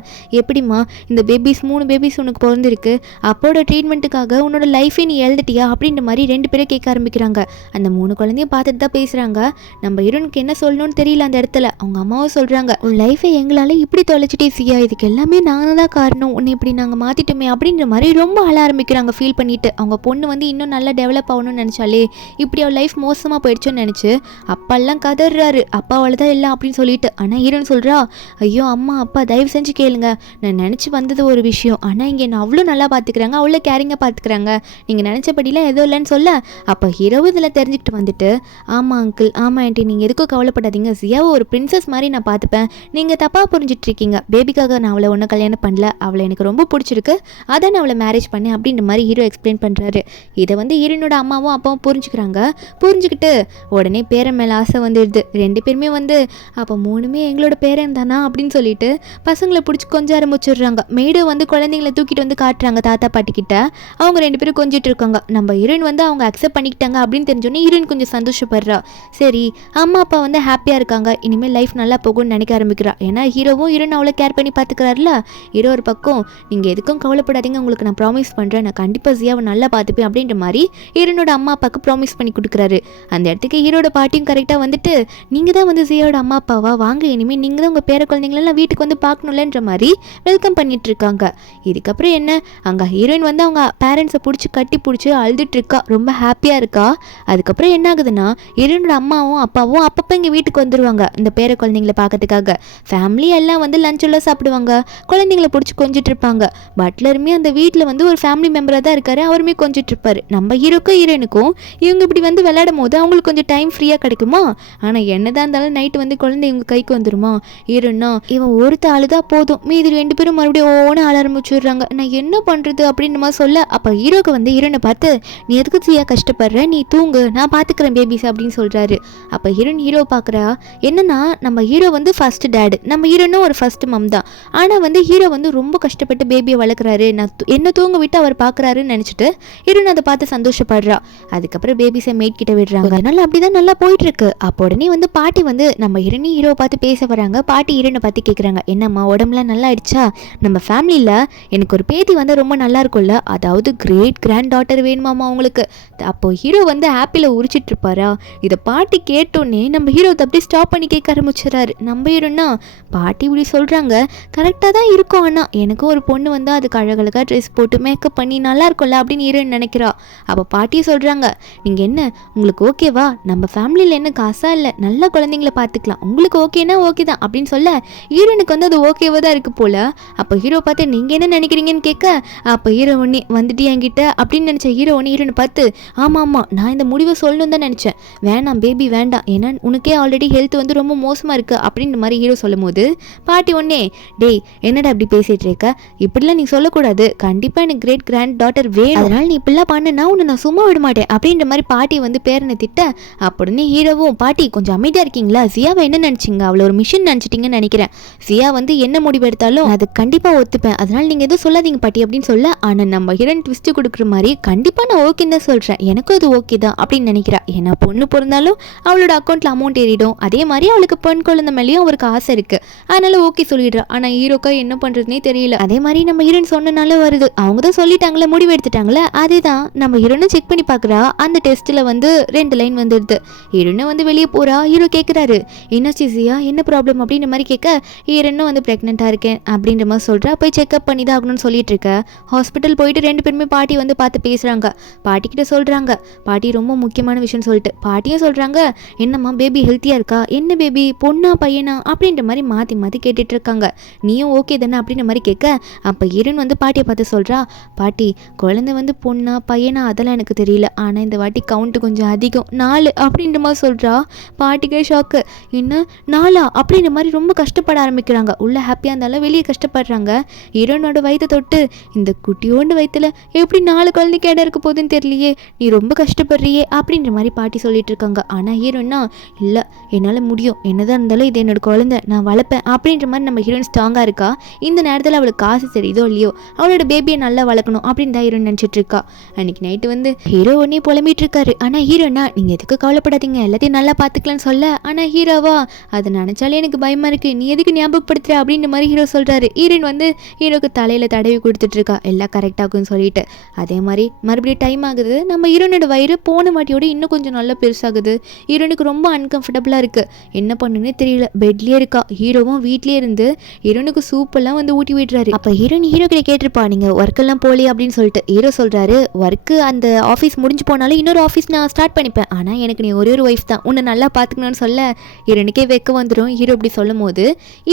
எப்படிம்மா இந்த பேபிஸ் 3 பேபிஸ் உனக்கு பிறந்திருக்கு, அப்போட ட்ரீட்மெண்ட்டுக்காக உன்னோட லைஃபே நீ எழுதிட்டியா அப்படின்ற மாதிரி 2 பேரும் கேட்க ஆரம்பிக்கிறாங்க. அந்த 3 குழந்தையும் பார்த்துட்டு தான் பேசுகிறாங்க. நம்ம ஹீரோனுக்கு என்ன சொல்லணும்னு தெரியல அந்த இடத்துல. அவங்க அம்மாவும் சொல்கிறாங்க, உன் லைஃபை எங்களால் இப்படி தொலைச்சிட்டே சியா, இதுக்கு எல்லாமே நாங்கள் தான் காரணம், உன்னை இப்படி நாங்கள் மாற்றிட்டோமே அப்படின்ற மாதிரி ரொம்ப அழ ஆரம்பிக்கிறாங்க ஃபீல் பண்ணிட்டு. அவங்க பொண்ணு வந்து இன்னும் நல்லா டெவலப் ஆகணும்னு நினச்சாலே இப்படி அவள் லைஃப் மோசமாக போயிடுச்சோன்னு நினச்சி அப்பாலாம் கதறாரு, அப்பாவால் தான் எல்லாம் அப்படின்னு சொல்லிட்டு. ஆனால் ஹீரோன்னு சொல்கிறா, ஐயோ அம்மா அப்பா தயவு செஞ்சு கேளுங்க, நான் நினச்சி வந்தது ஒரு விஷயம், ஆனால் இங்கே என்ன அவ்வளோ நல்லா பார்த்துக்கிறாங்க, அவ்வளோ கேரிங்காக பார்த்துக்கிறாங்க, நீங்கள் நினச்சபடிலாம் எதுவும் இல்லைன்னு சொல்ல அப்போ ஹீரோவும் இதில் தெரிஞ்சுக்கிட்டு வந்துட்டு, ஆமாம் அங்கிள், ஆமாம் ஆண்டி, நீங்கள் எதுக்கும் கவலைப்படாதீங்க, ஜியாவை ஒரு பிரின்சஸ் மாதிரி நான் பார்த்துப்பேன், நீங்கள் தப்பாக புரிஞ்சிட்ருக்கீங்க, பேபிக்காக நான் அவளை ஒன்றும் கல்யாணம் பண்ணல, அவளை எனக்கு ரொம்ப பிடிச்சிருக்கு, அதான் நான் அவளை மேரேஜ் பண்ணேன் அப்படின்ற மாதிரி ஹீரோ எக்ஸ்பிளைன் பண்ணுறாரு. இதை வந்து ஹீரோனோட அம்மாவும் அப்பாவும் புரிஞ்சுக்கிறாங்க. புரிஞ்சுக்கிட்டு உடனே பேரன் மேலே ஆசை வந்துடுது. 2 பேருமே வந்து அப்போ 3மே எங்களோட பேரன் தானா அப்படின்னு சொல்லிட்டு பசங்களை பிடிச்சி கொஞ்சம் ஆரம்பிச்சிடுறாங்க. மேடும் வந்து குழந்தைங்களை தூக்கிட்டு வந்து காட்டுறாங்க தாத்தா பாட்டி கிட்ட. அவங்க 2 பேரும் கொஞ்சிட்டு இருக்காங்க. நம்ம ஹீரோயின் வந்து அவங்க அக்செப்ட் பண்ணிக்கிட்டாங்க அப்படின்னு தெரிஞ்சோன்னே ஹீரோயின் கொஞ்சம் சந்தோஷப்படுறா. சரி அம்மா அப்பா வந்து ஹாப்பியாக இருக்காங்க, இனிமேல் லைஃப் நல்லா போகும்னு நினைக்க ஆரம்பிக்கிறா. ஏன்னா ஹீரோவும் ஹீரோயின் அவ்வளோ கேர் பண்ணி பார்த்துக்கிறாருல. ஹீரோ ஒரு பக்கம் நீங்கள் எதுக்கும் கவலைப்படாதீங்க, உங்களுக்கு நான் ப்ராமிஸ் பண்ணுறேன், நான் கண்டிப்பாக ஜியாவை நல்லா பார்த்துப்பேன் அப்படின்ற மாதிரி ஹீரோனோட அம்மா அப்பாவுக்கு ப்ராமிஸ் பண்ணி கொடுக்குறாரு. அந்த இடத்துக்கு ஹீரோட பாட்டியும் கரெக்டாக வந்துட்டு, நீங்கள் தான் வந்து ஜியாவோட அம்மா அப்பாவா, வாங்க இனிமேல் நீங்கள் தான் உங்கள் பேர குழந்தைங்களெல்லாம் வீட்டுக்கு வந்து பார்க்கணும்லன்ற மாதிரி வெல்கம் பண்ணிட்டு இருக்காங்க. இதுக்கப்புறம் என்ன, அங்கே ஹீரோயின் வந்து அவங்க பேரண்ட்ஸை பிடிச்சி கட்டி பிடிச்சி அழுதுட்டு இருக்கா, ரொம்ப ஹாப்பியாக இருக்கா. அதுக்கப்புறம் என்ன ஆகுதுன்னா, ஹீரோனோட அம்மாவும் அப்பாவும் அப்பப்போ இங்கே வீட்டுக்கு வந்துடுவாங்க இந்த பேர குழந்தைங்களை பார்க்கறதுக்காக. ஃபேமிலி எல்லாம் வந்து லஞ்ச் எல்லாம் சாப்பிடுவாங்க, குழந்தைங்களை பிடிச்சி கொஞ்சிட்டு இருப்பாங்க. பட்லருமே அந்த வீட்டில் வந்து ஒரு ஃபேமிலி மெம்பராக தான் இருக்காரு, அவருமே கொஞ்சிட்டு இருப்பாரு. நம்ம ஹீரோக்கும் ஹீரோயினுக்கும் இவங்க இப்படி வந்து விளையாடும் போது அவங்களுக்கு கொஞ்சம் டைம் ஃப்ரீயாக கிடைக்குமா? ஆனால் என்னதான் இருந்தாலும் நைட்டு வந்து குழந்தை இவங்க கைக்கு வந்துருமா? ஹீரோனா இவன் ஒருத்த அழுதா போதும், மீதி 2 பேரும் மறுபடியும் ஓன ஆள ஆரம்பிச்சுடுறாங்க. நான் என்ன பண்ணுறது அப்படின்னு மாதிரி சொல்ல, அப்போ ஹீரோக்கு வந்து ஹீரோனை பார்த்து, நீ எதுக்கு சியா கஷ்டப்படுற, நீ தூங்கு, நான் பார்த்துக்கிறேன் பேபிஸ் அப்படின்னு சொல்கிறாரு. அப்போ ஹீரோ பார்க்குறா, என்னன்னா நம்ம ஹீரோ வந்து ஃபர்ஸ்ட் டேடு, நம்ம ஹீரோனும் ஒரு ஃபர்ஸ்ட் மம் தான். ஆனால் வந்து ஹீரோ வந்து ரொம்ப கஷ்டப்பட்டு பேபியை வளர்க்குறாரு, நான் என்ன தூங்க விட்டு அவர் பார்க்குறாருன்னு நினச்சிட்டு ஹீரோன் அதை பார்த்து சந்தோஷப்படுறா. அதுக்கப்புறம் பேபிஸை மேட் கிட்ட விடுறாங்க. அதனால அப்படிதான் நல்லா போயிட்டு இருக்கு. அப்போ உடனே வந்து பாட்டி வந்து நம்ம ஹீரோ பார்த்து பேச வராங்க. பாட்டி ஹீரோனை பார்த்து கேட்குறாங்க, என்னம்மா உடம்புலாம் நல்லா ஆயிடுச்சா? நம்ம ஃபேமிலியில் எனக்கு ஒரு பேத்தி வந்து ரொம்ப நல்லா இருக்கும்ல, அதாவது கிரேட் கிராண்ட் டாட்டர் வேணுமாம்மா அவங்களுக்கு. அப்போ ஹீரோ வந்து ஆப்பிளை உரிச்சிட்டு இருப்பாரா? இதை பாட்டி கேட்டோன்னே நம்ம ஹீரோ அப்படியே ஸ்டாப் பண்ணி கேட்க ஆரம்பிச்சிடறாரு. நம்ம ஹீரோன்னா பாட்டி இப்படி சொல்கிறாங்க, கரெக்டாக தான் இருக்கும், ஆனால் எனக்கும் ஒரு பொண்ணு வந்து அதுக்கு அழகழகாக ட்ரெஸ் போட்டு மேக்கப் பண்ணி நல்லா இருக்கும்ல அப்படின்னு ஹீரோயின் நினைக்கிறா. அப்போ பாட்டியை சொல்கிறாங்க, நீங்கள் என்ன உங்களுக்கு ஓகேவா? நம்ம ஃபேமிலியில் என்ன காசாக இல்லை, நல்ல குழந்தைங்கள பார்த்துக்கலாம், உங்களுக்கு ஓகேனா ஓகே தான் அப்படின்னு சொல்ல ஹீரோனுக்கு வந்து அது ஓகேவா தான் இருக்குது போல். அப்போ ஹீரோ பார்த்து நீங்கள் என்ன நினைக்கிறீங்கன்னு கேட்க, அப்போ ஹீரோ ஒன்னே வந்துட்டு என்கிட்ட அப்படின்னு நினச்ச ஹீரோ ஒன்று ஹீரோனை பார்த்து, ஆமாம் நான் இந்த முடிவை சொல்லணும் தான் நினச்சேன், வேணாம் பேபி வேண்டாம், ஏன்னா உனக்கே ஆல்ரெடி ஹெல்த் வந்து ரொம்ப மோசமாக இருக்குது அப்படின்ற மாதிரி ஹீரோ சொல்லும் போது பாட்டி ஒன்னே, டேய் என்னடா அப்படி பேசிகிட்டு இருக்க, இப்படிலாம் நீ சொல்லக்கூடாது, கண்டிப்பாக எனக்கு கிரேட் கிராண்ட் டாட்டர் வேணும், அதனால் நீ இப்படிலாம் பண்ணுனா உன்னை நான் சும்மா விட மாட்டேன் அப்படின்ற மாதிரி பாட்டி வந்து பேரனை திட்ட. அப்படின்னு ஹீரோவும், பாட்டி கொஞ்சம் அமைதியாக இருக்கீங்களா, சியாவை என்ன நினச்சிங்க, அவளை ஒரு மிஷின் நினச்சிட்டிங்கன்னு நினைக்கிறேன், சியா வந்து என்ன முடிவு எடுத்தாலும் அது கண்டிப்பாக ஒத்துப்பேன், அதனால் நீங்கள் எதுவும் சொல்லாதீங்க பாட்டி அப்படின்னு சொல்ல. ஆனால் நம்ம ஹீரோயின் ட்விஸ்ட்டு கொடுக்குற மாதிரி கண்டிப்பாக நான் ஓகேன்னு தான் சொல்கிறேன், எனக்கும் அது ஓகே தான் அப்படின்னு நினைக்கிறா. ஏன்னா பொண்ணு பிறந்தாலும் அவளோட அக்கௌண்ட்டில் அமௌண்ட் ஏறிடும், அதே மாதிரி அவளுக்கு பெண் குழந்தை மேலேயும் அவருக்கு ஆசை இருக்குது, அதனால ஓகே சொல்லிடுறா. ஆனால் ஹீரோக்கா என்ன பண்ணுறதுனே தெரியல. அதே மாதிரி நம்ம ஹீரோயின் சொன்னனால வருது, அவங்க தான் சொல்லிட்டாங்களே, முடிவு எடுத்துட்டாங்களே, அதே தான் நம்ம ஹீரோனை செக் பண்ணி பார்க்குறா. அந்த டெஸ்ட்டில் வந்து 2 லைன் வந்துடுது. ஹீரோனை வந்து வெளியே போகிறா. ஹீரோ கேட்குறாரு, என்னாச்சு சியா, என்ன ப்ராப்ளம் அப்படின்ற மாதிரி கேட்க, ஹீரோனும் வந்து ப்ரெக்னெண்ட்டாக இருக்கேன் அப்படின்ற மாதிரி சொல்கிறா. போய் செக்அப் பண்ணி தான் ஆகணும்னு சொல்லிட்டு இருக்க. ஹாஸ்பிட்டல் போயிட்டு 2 பேருமே பாட்டி வந்து பார்த்து பேசுகிறாங்க. பாட்டிக்கிட்ட சொல்கிறாங்க, பாட்டி ரொம்ப முக்கியமான விஷயம் சொல்லிட்டு. பாட்டியும் சொல்கிறாங்க, என்னம்மா பேபி ஹெல்த்தியாக இருக்கா, என்ன பேபி பொண்ணா பையனா அப்படின்ற மாதிரி மாற்றி மாற்றி கேட்டுட்டு இருக்காங்க. நீயும் ஓகே தானே அப்படின்ற மாதிரி கேட்க, அப்போ ஹீரோன் வந்து பாட்டியை பார்த்து சொல்கிறா, பாட்டி குழந்தை வந்து பொண்ணா பையனா அதெல்லாம் எனக்கு தெரியல, ஆனால் இந்த வாட்டி கவுண்ட்டு கொஞ்சம் அதிகம், 4 அப்படின்ற மாதிரி சொல்கிறா. பாட்டிக்கே ஷாக்கு, என்ன 4 அப்படின்ற மாதிரி ரொம்ப கஷ்டப்பட ஆரம்பிக்கிறாங்க. உள்ள ஹாப்பியாக இருந்தாலும் வெளியே கஷ்டப்படுறாங்க. ஹீரோனோட வயிற்றை தொட்டு, இந்த குட்டியோண்டு வயிற்றுல எப்படி 4 குழந்தைக்கு இடம் இருக்க போகுதுன்னு தெரியலையே, நீ ரொம்ப கஷ்டப்படுறியே அப்படின்ற மாதிரி பாட்டி சொல்லிட்டு இருக்காங்க. ஆனால் ஹீரோன்னா, இல்லை என்னால் முடியும், என்னதான் இருந்தாலும் இது என்னோட குழந்தை, நான் வளர்ப்பேன் அப்படின்ற மாதிரி நம்ம ஹீரோயின் ஸ்ட்ராங்காக இருக்கா. இந்த நேரத்தில் அவளுக்கு காசு தெரியுதோ இல்லையோ, அவளோட பேபியை நல்லா வளர்க்கணும் அப்படின்னு தான் ஹீரோயின் நினச்சிட்டு இருக்கா. அன்னைக்கு நைட்டு வந்து ஹீரோ ஒன்னே புலம்பிட்டு இருக்காரு. ஆனால் ஹீரோனா, நீங்கள் எதுக்கு கவலைப்படாதீங்க, எல்லாத்தையும் நல்லா பார்த்துக்கலான்னு சொல்ல. ஆனால் ஹீரோவா, அதை நினச்சாலே எனக்கு பயமாக இருக்குது, நீ எதுக்கு ஞாபகப்படுத்துற அப்படின்ற மாதிரி ஹீரோ சொல்கிறாரு. ஹீரோயின் வந்து ஹீரோக்கு தலையில் தடவி கொடுத்துட்ருக்கா, எல்லாம் கரெக்டாகுன்னு சொல்லிட்டு. அதே மாதிரி மறுபடியும் டைம் ஆகுது. நம்ம ஹீரோனோட வயிறு போன வாட்டியோட இன்னும் கொஞ்சம் நல்லா பெருசாகுது. ஹீரோனுக்கு ரொம்ப அன்கம்ஃபர்டபுளாக இருக்குது, என்ன பண்ணுன்னே தெரியல, பெட்லேயே இருக்கா. ஹீரோவும் வீட்லேயே இருந்து ஹீரோனுக்கு சூப்பெல்லாம் வந்து ஊட்டி விடுறாரு. அப்போ ஹீரோயின் ஹீரோ கிட்ட கேட்டிருப்பா, நீங்கள் ஒர்க்கெல்லாம் போகலையே அப்படின்னு சொல்லிட்டு. ஹீரோ சொல்கிறாரு, ஒர்க்கு அந்த ஆஃபீஸ் முடிஞ்சு போனாலும் இன்னொரு ஆஃபீஸ் நான் ஸ்டார்ட் பண்ணிப்பேன், ஆனால் எனக்கு நீ ஒரே ஒரு ஒய்ஃப் தான், உன்னை நல்லா பார்த்துக்கணும்னு சொல்ல ஹீரோனுக்கே வெக்க வந்துடும். ஹீரோ இப்படி சொல்லும் போது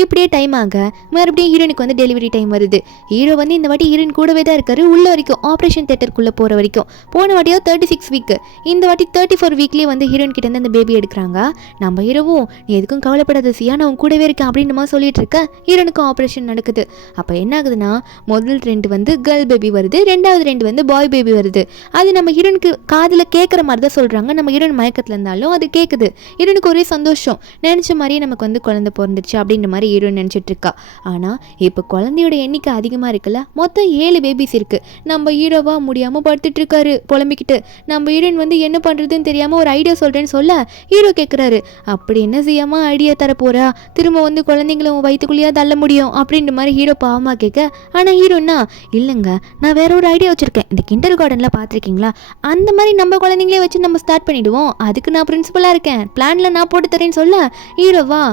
இப்படியே டைம் ஆக மறுபடியும் ஹீரோனுக்கு வந்து டெலிவரி டைம் வருது. ஹீரோ வந்து இந்த வாட்டி ஹீரோயின் கூடவே தான் இருக்காரு, உள்ள வரைக்கும் ஆப்ரேஷன் தியேட்டருக்குள்ளே போகிற வரைக்கும். போன வாட்டியோ 36 வீக், இந்த வாட்டி 34 வீக்லேயே வந்து ஹீரோயின் கிட்ட இருந்து அந்த பேபி எடுக்கிறாங்க. நம்ம ஹீரோவும், நீ எதுக்கும் கவலைப்படாத சியா, நான் உன் கூடவே இருக்கேன் அப்படின்னு மாதிரி சொல்லிட்டு இருக்க. ஹீரோனுக்கும் ஆப்ரேஷன் நடக்குது. அப்போ என்ன ஆகுதுன்னா, முதல் 2 வந்து கேர்ள் பேபி வருது, 2வது 2 வந்து பாய் பேபி வருது. அது நம்ம ஹீரோனுக்கு காதில் கேட்குற மாதிரி தான் சொல்கிறாங்க. நம்ம ஹீரோயின் மயக்கத்தில் இருந்தாலும் அது கேட்குது. ஹீரோனுக்கு ஒரே சந்தோஷம், நினச்ச மாதிரியே நமக்கு வந்து குழந்தை பிறந்துச்சு அப்படின்ற மாதிரி ஹீரோயின் நினச்சிட்டு இருக்கா. ஆனால் இப்போ குழந்தையோட எண்ணிக்கை அதிகமாக இருக்குல்ல, மொத்தம் 7 பேபிஸ் இருக்குது. நம்ம ஹீரோவா முடியாமல் படுத்துட்டு இருக்காரு புலம்பிக்கிட்டு. நம்ம ஹீரோயின் வந்து என்ன பண்ணுறதுன்னு தெரியாமல் ஒரு ஐடியா சொல்கிறேன்னு சொல்ல ஹீரோ கேட்குறாரு, அப்படி என்ன செய்யாமல் ஐடியா தர போகிறா, திரும்ப வந்து குழந்தைங்களை உன் வயிற்றுக்குள்ளேயே தள்ள முடியும் அப்படின்ற மாதிரி ஹீரோ பாவமாக கேட்க. ஆனால் ஹீரோன்னா, இல்லைங்க நான் வேற ஒரு ஐடியா வச்சுருக்கேன், இந்த கிண்டர் கார்டனில் பார்த்துருக்கீங்களா, அந்த மாதிரி நம்ம குழந்தைங்களே வச்சு நம்ம ஸ்டார்ட் பண்ணிவிடுவோம், அதுக்கு நான் பிரின்சிபலாக இருக்கேன், பிளானில் நான் போட்டு தரேன்னு சொல்ல ஹீரோவா,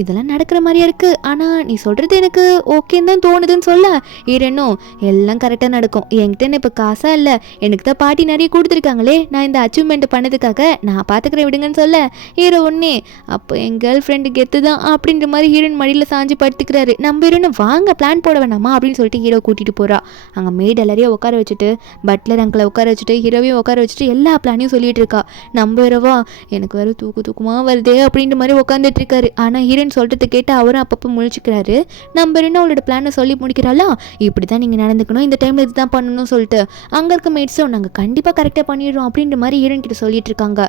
இதெல்லாம் நடக்கிற மாதிரியா இருக்கு, ஆனா நீ சொல்றது எனக்கு ஓகேன்னு தான் தோணுதுன்னு சொல்ல ஹீரோனும் எல்லாம் கரெக்டாக நடக்கும், என்கிட்ட இப்போ காசா இல்லை, எனக்கு தான் பாட்டி நிறைய கொடுத்துருக்காங்களே, நான் இந்த அச்சீவ்மெண்ட் பண்ணதுக்காக நான் பார்த்துக்கிறேன் விடுங்கன்னு சொல்ல ஹீரோ ஒன்னே அப்போ என் கேர்ள் ஃப்ரெண்டு கெத்து தான் அப்படின்ற மாதிரி ஹீரோயின் மடியில் சாஞ்சு படுத்துக்கிறாரு. நம்ம ஹீரோனு வாங்க பிளான் போட வேணாமா அப்படின்னு சொல்லிட்டு ஹீரோ கூட்டிகிட்டு போகிறா. அங்கே மெய்ட் எல்லாரையும் உட்கார வச்சுட்டு பட்லர் அங்கிளை உட்கார வச்சுட்டு ஹீரோவையும் உட்கார வச்சுட்டு எல்லா பிளானையும் சொல்லிட்டு இருக்கா. நம்ம ஹீரோவா எனக்கு வேறு தூக்கமாக வருதே அப்படின்ற மாதிரி உட்காந்துட்டு இருக்காரு. ஆனால் ஹீரோயின் சொல்கிறத கேட்டு அவரும் அப்பப்போ முழிச்சுக்கிறாரு. நம்ம ஹீரோன்னு அவளோட பிளானை சொல்லி முடிக்கிறாளா, இப்படி தான் நீங்கள் நடந்துக்கணும், இந்த டைமில் இதுதான் பண்ணணும்னு சொல்லிட்டு அங்கே இருக்க மெய்ட்ஸும் நாங்கள் கண்டிப்பாக கரெக்டாக பண்ணிடுறோம் அப்படின்ற மாதிரி ஹீரோயின் கிட்ட சொல்லிட்டு இருக்காங்க.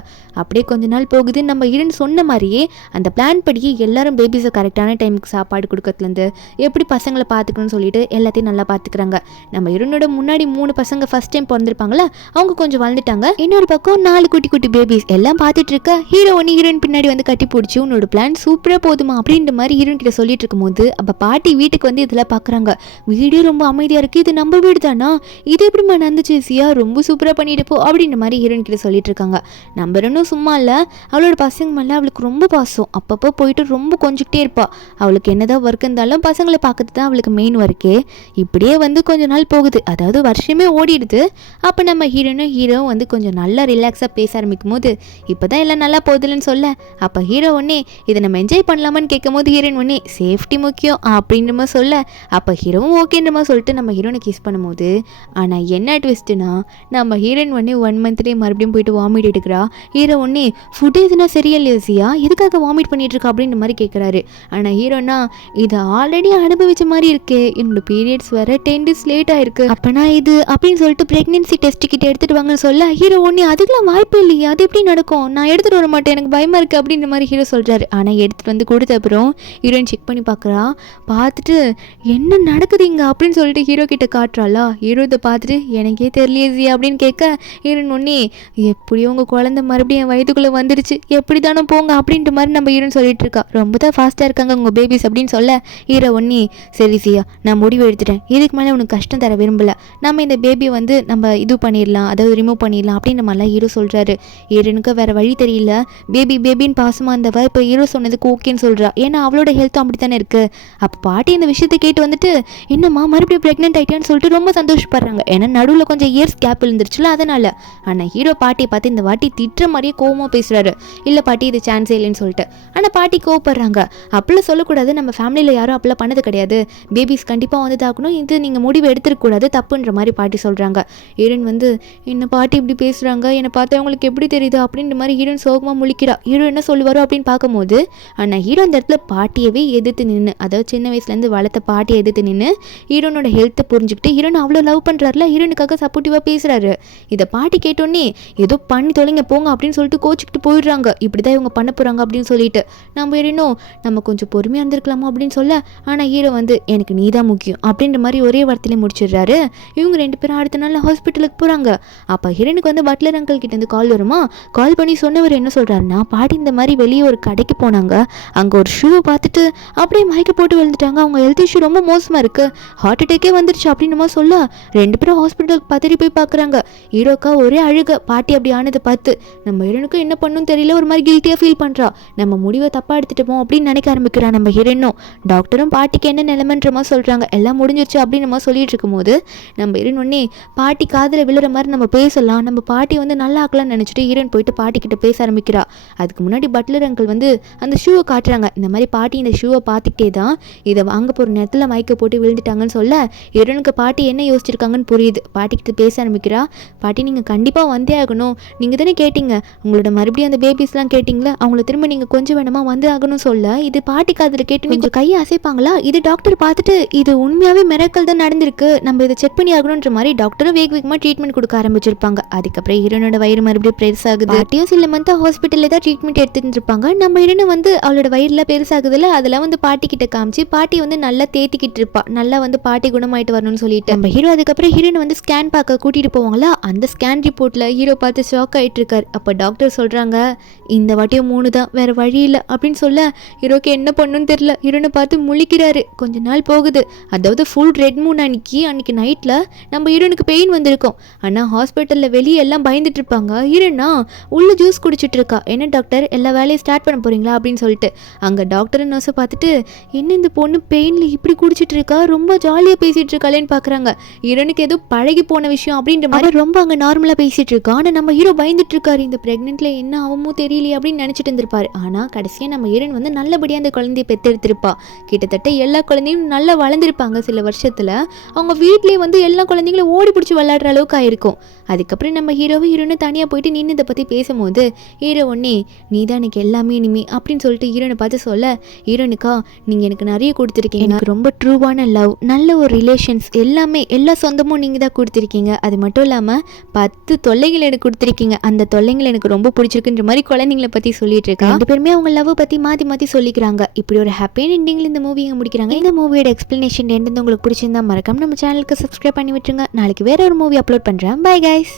அப்படியே கொஞ்ச நாள் போகுது. நம்ம ஹீரோயின் சொன்ன மாதிரியே அந்த பிளான் படியே எல்லாரும் பேபிஸை கரெக்டான டைமுக்கு சாப்பாடு கொடுக்கறதுலேருந்து எப்படி பசங்களை பார்த்துக்கணும்னு சொல்லிட்டு எல்லாத்தையும் நல்லா பார்த்துக்கிறாங்க. நம்ம ஹீரோனோட முன்னாடி 3 பசங்க ஃபர்ஸ்ட் டைம் பிறந்திருப்பாங்களா, அவங்க கொஞ்சம் வளர்ந்துட்டாங்க. இன்னொரு பக்கம் 4 குட்டி குட்டி பேபிஸ் எல்லாம் பார்த்துட்டு இருக்க ஹீரோ ஒன்று ஹீரோயின் பின்னாடி வந்து கட்டி பிடிச்சி உன்னோட பிளான் சூப்பராக போதுமா அப்படின்ற மாதிரி ஹீரோயின் கிட்ட சொல்லிட்டு இருக்கும்போது அப்போ பாட்டி வீட்டுக்கு வந்து இதெல்லாம் பார்க்குறாங்க. வீடியோ ரொம்ப அமைதியாக இருக்குது, இது நம்ம வீடு தானா, இது எப்படிமா நடந்துச்சு சியா, ரொம்ப சூப்பராக பண்ணிட்டு போ அப்படின்ற மாதிரி ஹீரோயின் கிட்ட சொல்லிட்டு இருக்காங்க. நம்ம ஹீரோனும் சும்மா இல்லை, அவளோட பசங்க மேலே அவளுக்கு ரொம்ப பாசம். அப்பப்போ போயிட்டு ரொம்ப கொஞ்சிக்கிட்டே இருப்பா. அவளுக்கு என்னதான் ஒர்க் இருந்தாலும் பசங்களை பார்க்கறது தான் அவளுக்கு மெயின் ஒர்க்கே. இப்படியே வந்து கொஞ்ச நாள் போகுது, அதாவது வருஷமே ஓடிடுது. அப்போ நம்ம ஹீரோவும் வந்து கொஞ்சம் நல்லா ரிலாக்ஸாக பேச ஆரம்பிக்கும் போது இப்போ தான் எல்லாம் நல்லா போகுதுன்னு சொல்ல அப்போ ஹீரோ ஒன்னே இதை நம்ம என்ஜாய் பண்ணலாமான்னு கேட்கும் போது ஹீரோயின் ஒன்னே சேஃப்டி முக்கியம் அப்படின்ற மாதிரி சொல்ல அப்போ ஹீரோவும் ஓகேன்ற மாதிரி சொல்லிட்டு நம்ம ஹீரோனை கிஸ் பண்ணும்போது ஆனால் என்ன ட்விஸ்ட்டுனா நம்ம ஹீரோயின் ஒன்னே 1 மந்த்லேயே மறுபடியும் போயிட்டு வாமிட் எடுக்கிறா. ஹீரோ ஒன்னே ஃபுட் எதுனா சரியில்லையா சியா, எதுக்காக வாமிட் பண்ணிட்டு இருக்கா அப்படின்ற மாதிரி கேட்குறாரு. ஆனால் ஹீரோனா இதை ஆல்ரெடி அனுபவிச்ச மாதிரி இருக்கே, என்னோட பீரியட்ஸ் வர 10 days லேட் ஆயிருக்கு, அப்பனா இது அப்படின்னு சொல்லிட்டு பிரெக்னன்சி டெஸ்ட் கிட்ட எடுத்துட்டு வாங்கன்னு சொல்ல ஹீரோ ஒன்னே அதுக்கெல்லாம் வாய்ப்பு இல்லையா, அது எப்படி நடக்கும், நான் எடுத்துட்டு வர மாட்டேன், எனக்கு பயமா இருக்கு அப்படின்ற மாதிரி ஹீரோ சொல்றாரு. ஆனால் எடுத்துட்டு வந்து கொடுத்த அப்புறம் ஹீரோயின் செக் பண்ணி பார்க்குறா. பார்த்துட்டு என்ன நடக்குது இங்க அப்படின்னு சொல்லிட்டு ஹீரோ கிட்ட காட்டுறாளா. ஹீரோ இதை பார்த்துட்டு எனக்கே தெரியலையே அப்படின்னு கேட்க ஹீரோயின் ஒன்னே எப்படியோ உங்க குழந்தை மறுபடியும் என் வயதுக்குள்ள வந்துருச்சு, எப்படி தானே போங்க அப்படின்ற மாதிரி நம்ம ஹீரோன்னு சொல்லிட்டு இருக்கா. ரொம்ப தான் ஃபாஸ்ட்டாக இருக்காங்க உங்கள் பேபிஸ் அப்படின்னு சொல்ல ஹீரோ ஒன்னே சரி சியா நான் முடிவு எடுத்துட்டேன், இதுக்கு மேலே உனக்கு கஷ்டம் தர விரும்பல, நம்ம இந்த பேபியை வந்து நம்ம இது பண்ணிடலாம், அதாவது ரிமூவ் பண்ணிடலாம் அப்படின்ற மாதிரிலாம் ஹீரோ சொல்கிறாரு. ஹீரோனுக்கு வேறு வழி தெரியல, பேபின்னு பாசமாக இருந்தவ இப்போ ஹீரோ சொன்னதுக்கு ஓகேன்னு சொல்கிறா. ஏன்னா அவளோட ஹெல்த்தும் அப்படி தானே இருக்குது. அப்போ பாட்டி இந்த விஷயத்தை கேட்டு வந்துட்டு என்னம்மா மறுபடியும் ப்ரெக்னென்ட் ஆகிட்டான்னு சொல்லிட்டு ரொம்ப சந்தோஷப்படுறாங்க. ஏன்னா நடுவில் கொஞ்சம் இயர்ஸ் கேப் இருந்துருச்சுல அதனால். ஆனால் ஹீரோ பாட்டியை பார்த்து இந்த வாட்டி திட்டுற மாதிரியே கோவமாக பேசுகிறாரு. இல்லை பாட்டி இது சான்ஸே இல்லைன்னு சொல்லிட்டு. ஆனால் பாட்டி கோவப்படுறாங்க. அப்படிலாம் சொல்லக்கூடாது, நம்ம ஃபேமிலியில் யாரும் அப்படிலாம் பண்ணது கிடையாது, பேபிஸ் கண்டிப்பாக வந்து தாக்கணும், இது நீங்கள் முடிவு எடுத்துருக்கூடாது தப்புன்ற மாதிரி பாட்டி சொல்கிறாங்க. ஹீரோயின் வந்து என்ன பாட்டி இப்படி பேசுகிறாங்க, என்னை பார்த்து அவங்களுக்கு எப்படி தெரியுது அப்படின்ற மாதிரி ஹீரோயின் சோகமாக முழிக்கிறா. ஹீரோ என்ன சொல்லுவாரோ அப்படின்னு பார்க்கும்போது ஆனால் ஹீரோ அந்த இடத்துல பாட்டியவே எதிர்த்து நின்று, அதாவது சின்ன வயசுலேருந்து வளர்த்த பாட்டியை எதிர்த்து நின்று ஹீரோனோட ஹெல்த்தை புரிஞ்சுக்கிட்டு ஹீரோனை அவ்வளோ லவ் பண்ணுறாருல, ஹீரோனுக்காக சப்போர்ட்டிவாக பேசுகிறாரு. இதை பாட்டி கேட்டோன்னே ஏதோ பண்ணி தொலைங்க போங்க அப்படின்னு சொல்லிட்டு கோச்சிக்கிட்டு போயிடுறாங்க. இப்படி தான் இவங்க பண்ண போகிறாங்க அப்படின்னு சொல்லிட்டு நம்ம ஹீரோனும் நம்ம கொஞ்சம் பொறுமையாக இருந்திருக்கலாமா அப்படின்னு சொல்ல ஆனால் ஹீரோ வந்து எனக்கு நீ தான் முக்கியம் அப்படின்ற மாதிரி ஒரே வார்த்தையிலே முடிச்சிடுறாரு. இவங்க 2 பேரும் அடுத்த நாள் ஹாஸ்பிட்டலுக்கு போகிறாங்க. அப்போ ஹீரோனுக்கு வந்து பட்லர் அங்கிள் கிட்ட இருந்து கால் வருமா. கால் பண்ணி சொன்னவர் என்ன சொல்கிறாருன்னா பாட்டி இந்த மாதிரி வெளியே ஒரு கடைக்கு போனாங்க, அங்கே ஒரு ஷூவை பார்த்துட்டு அப்படியே மயக்க போட்டு விழுந்துட்டாங்க, அவங்க ஹெல்த் இஷ்யூ ரொம்ப மோசமாக இருக்குது, ஹார்ட் அட்டாக்கே வந்துருச்சு அப்படின்னு மாதிரி சொல்ல 2 பேரும் ஹாஸ்பிட்டலுக்கு பதறி போய் பார்க்குறாங்க. ஹீரோக்கா ஒரே அழுக பாட்டி அப்படி ஆனதை பார்த்து. நம்ம ஹீரோனுக்கும் என்ன பண்ணணும்னு தெரியல, ஒரு மாதிரி கில்ட்டியாக ஃபீல் பண்ணுறா. நம்ம முடிவை தப்பாக எடுத்துட்டோமோ அப்படின்னு நினைக்க ஆரம்பிக்கிறா நம்ம ஹீரோனும். டாக்டரும் பாட்டிக்கு என்ன நிலைமைன்ற மாதிரி சொல்கிறாங்க, எல்லாம் முடிஞ்சிருச்சு அப்படின்னு நம்ம சொல்லிட்டு இருக்கும்போது நம்ம ஹீரோன் ஒன்னே பாட்டி காதில் விழுற மாதிரி நம்ம பேசலாம், நம்ம பாட்டி வந்து நல்லா ஆக்கலாம்னு நினச்சிட்டு ஹீரோன் போயிட்டு பாட்டி கிட்ட பேச ஆரம்பிக்கிறா. அதுக்கு முன்னாடி பட்லர் அங்கிள் வந்து அந்த ஷூவை காட்டுறாங்க. இந்த மாதிரி பாட்டி இந்த ஷூவை பார்த்துக்கிட்டே தான் இதை வாங்க போகிற நேரத்தில் மயக்க போட்டு விழுந்துட்டாங்கன்னு சொல்ல ஹீரோனுக்கு பாட்டி என்ன யோசிச்சிருக்காங்கன்னு புரியுது. பாட்டிக்கிட்ட பேச ஆரம்பிக்கிறா. பாட்டி நீங்கள் கண்டிப்பாக வந்தே ஆகணும், நீங்கள் தானே கேட்டீங்க, உங்களோட மறுபடியும் அந்த பேபிஸ்லாம் கேட்டிங்களா, அவங்கள திரும்ப நீங்கள் கொஞ்சம் வேணுமா வந்து ஆகணும்னு சொல்ல இது பாட்டிக்கு அதில் கேட்டு கொஞ்சம் கையை அசைப்பாங்களா. இது டாக்டர் பார்த்துட்டு இது உண்மையாகவே மிராக்கல் தான் நடந்திருக்கு, நம்ம இதை செக் பண்ணி ஆகணுன்ற மாதிரி டாக்டரும் வேகமாக ட்ரீட்மெண்ட் கொடுக்க ஆரம்பிச்சிருப்பாங்க. அதுக்கப்புறம் ஹீரோனோட வயிறு மறுபடியும் பெருசாகுது. பாட்டியும் சில மந்த் ஹாஸ்பிட்டலில் தான் ட்ரீட்மெண்ட் எடுத்துட்டு இருப்பாங்க. நம்ம ஹீரோனை வந்து அவளோட வயிறுல பெருசாகுதுல அதெல்லாம் வந்து பாட்டி கிட்ட காமிச்சு பாட்டி வந்து நல்லா தேத்திக்கிட்டு இருப்பா, நல்லா வந்து பாட்டி குணமாயிட்டு வரணும்னு சொல்லிட்டு நம்ம ஹீரோ அதுக்கப்புறம் ஹீரோனை வந்து ஸ்கேன் பார்க்க கூட்டிட்டு போவாங்களா. அந்த ஸ்கேன் ரிப்போர்ட்ல ஹீரோ பார்த்து ஷாக் ஆயிட்டு இருக்காரு. அப்போ டாக்டர் சொல்றாங்க இந்த வாட்டியும் 3 தான், வேற வழி இல்லை அப்படின்னு சொல்ல ஹீரோக்கு என்ன பண்ணுன்னு தெரியல. ஹீரோனை பார்த்து முழிக்கிறாரு. கொஞ்ச நாள் போகுது, அதாவது ஃபுல் ரெட் மூன் அன்னைக்கு நைட்ல நம்ம ஹீரோனுக்கு பெயின் வந்திருக்கும். ஆனால் ஹாஸ்பிட்டலில் வெளியே எல்லாம் பயந்துட்டு இருப்பாங்க. ஹீரோனா உள்ள ஜூஸ் குடிச்சிட்டு இருக்கா. என்ன டாக்டர் எல்லா வேலையும் ஸ்டார்ட் பண்ண போறீங்களா அப்படின்னு சொல்லிட்டு அங்கே டாக்டர் நர்ஸை பார்த்துட்டு என்ன இந்த பொண்ணு பெயினில் இப்படி குடிச்சிட்டு இருக்கா, ரொம்ப ஜாலியாக பேசிகிட்டு இருக்காளேன்னு பார்க்குறாங்க. ஹீரோனுக்கு ஏதோ பழகி போன விஷயம் அப்படின்ற மாதிரி ரொம்ப அங்கே நார்மலாக பேசிகிட்டு இருக்கா. ஆனால் நம்ம ஹீரோ பயந்துட்டு இருக்காரு, இந்த ப்ரெக்னென்ட்ல என்ன ஆகுமோ தெரியலையே அப்படின்னு நினச்சிட்டு இருந்திருப்பாரு. ஆனால் கடைசியாக நம்ம ஹீரோன் வந்து நல்லபடியாக அந்த குழந்தைய பெற்றெடுத்திருப்பா. கிட்டத்தட்ட எல்லா குழந்தையும் நல்லா வளர்ந்துருப்பாங்க. சில வருஷத்தில் அவங்க வீட்லேயே வந்து எல்லா குழந்தைங்களும் ஓடி பிடிச்சி விளையாடுற அளவுக்கு ஆயிருக்கும். அதுக்கப்புறம் நம்ம ஹீரோன்னு தனியாக போயிட்டு நின்று இதை பற்றி பேசும்போது ஹீரோ ஒன்னே நீ தான் எனக்கு எல்லாமே இனிமே அப்படின்னு சொல்லிட்டு ஹீரோனை பார்த்து சொல்ல, ஹீரோனுக்கா நீங்கள் எனக்கு நிறைய கொடுத்துருக்கீங்க, எனக்கு ரொம்ப ட்ரூவான லவ், நல்ல ஒரு ரிலேஷன்ஸ், எல்லாமே எல்லா சொந்தமும் நீங்கள் தான் கொடுத்துருக்கீங்க. அது மட்டும் இல்லாமல் 10 தொல்லைகள் எனக்கு கொடுத்துருக்கீங்க, அந்த தொல்லைகள் எனக்கு ரொம்ப பிடிச்சிருக்குன்ற மாதிரி குழந்தைங்களை பற்றி சொல்லிட்டு இருக்கா. 2 பேருமே அவங்க லவ் பற்றி மாற்றி சொல்லிக்கிறாங்க. இப்படி ஒரு ஹாப்பியான எண்டிங்கில் இந்த மூவியை முடிக்கிறாங்க. இந்த மூவியோட எக்ஸ்பிளனேஷன் எந்த உங்களுக்கு பிடிச்சிருந்தா மறக்காம நம்ம சேனலுக்கு சப்ஸ்கிரைப் பண்ணி விட்டுருங்க. நாளைக்கு வேற ஒரு மூவி அப்லோட் பண்ணுறேன். Bye guys.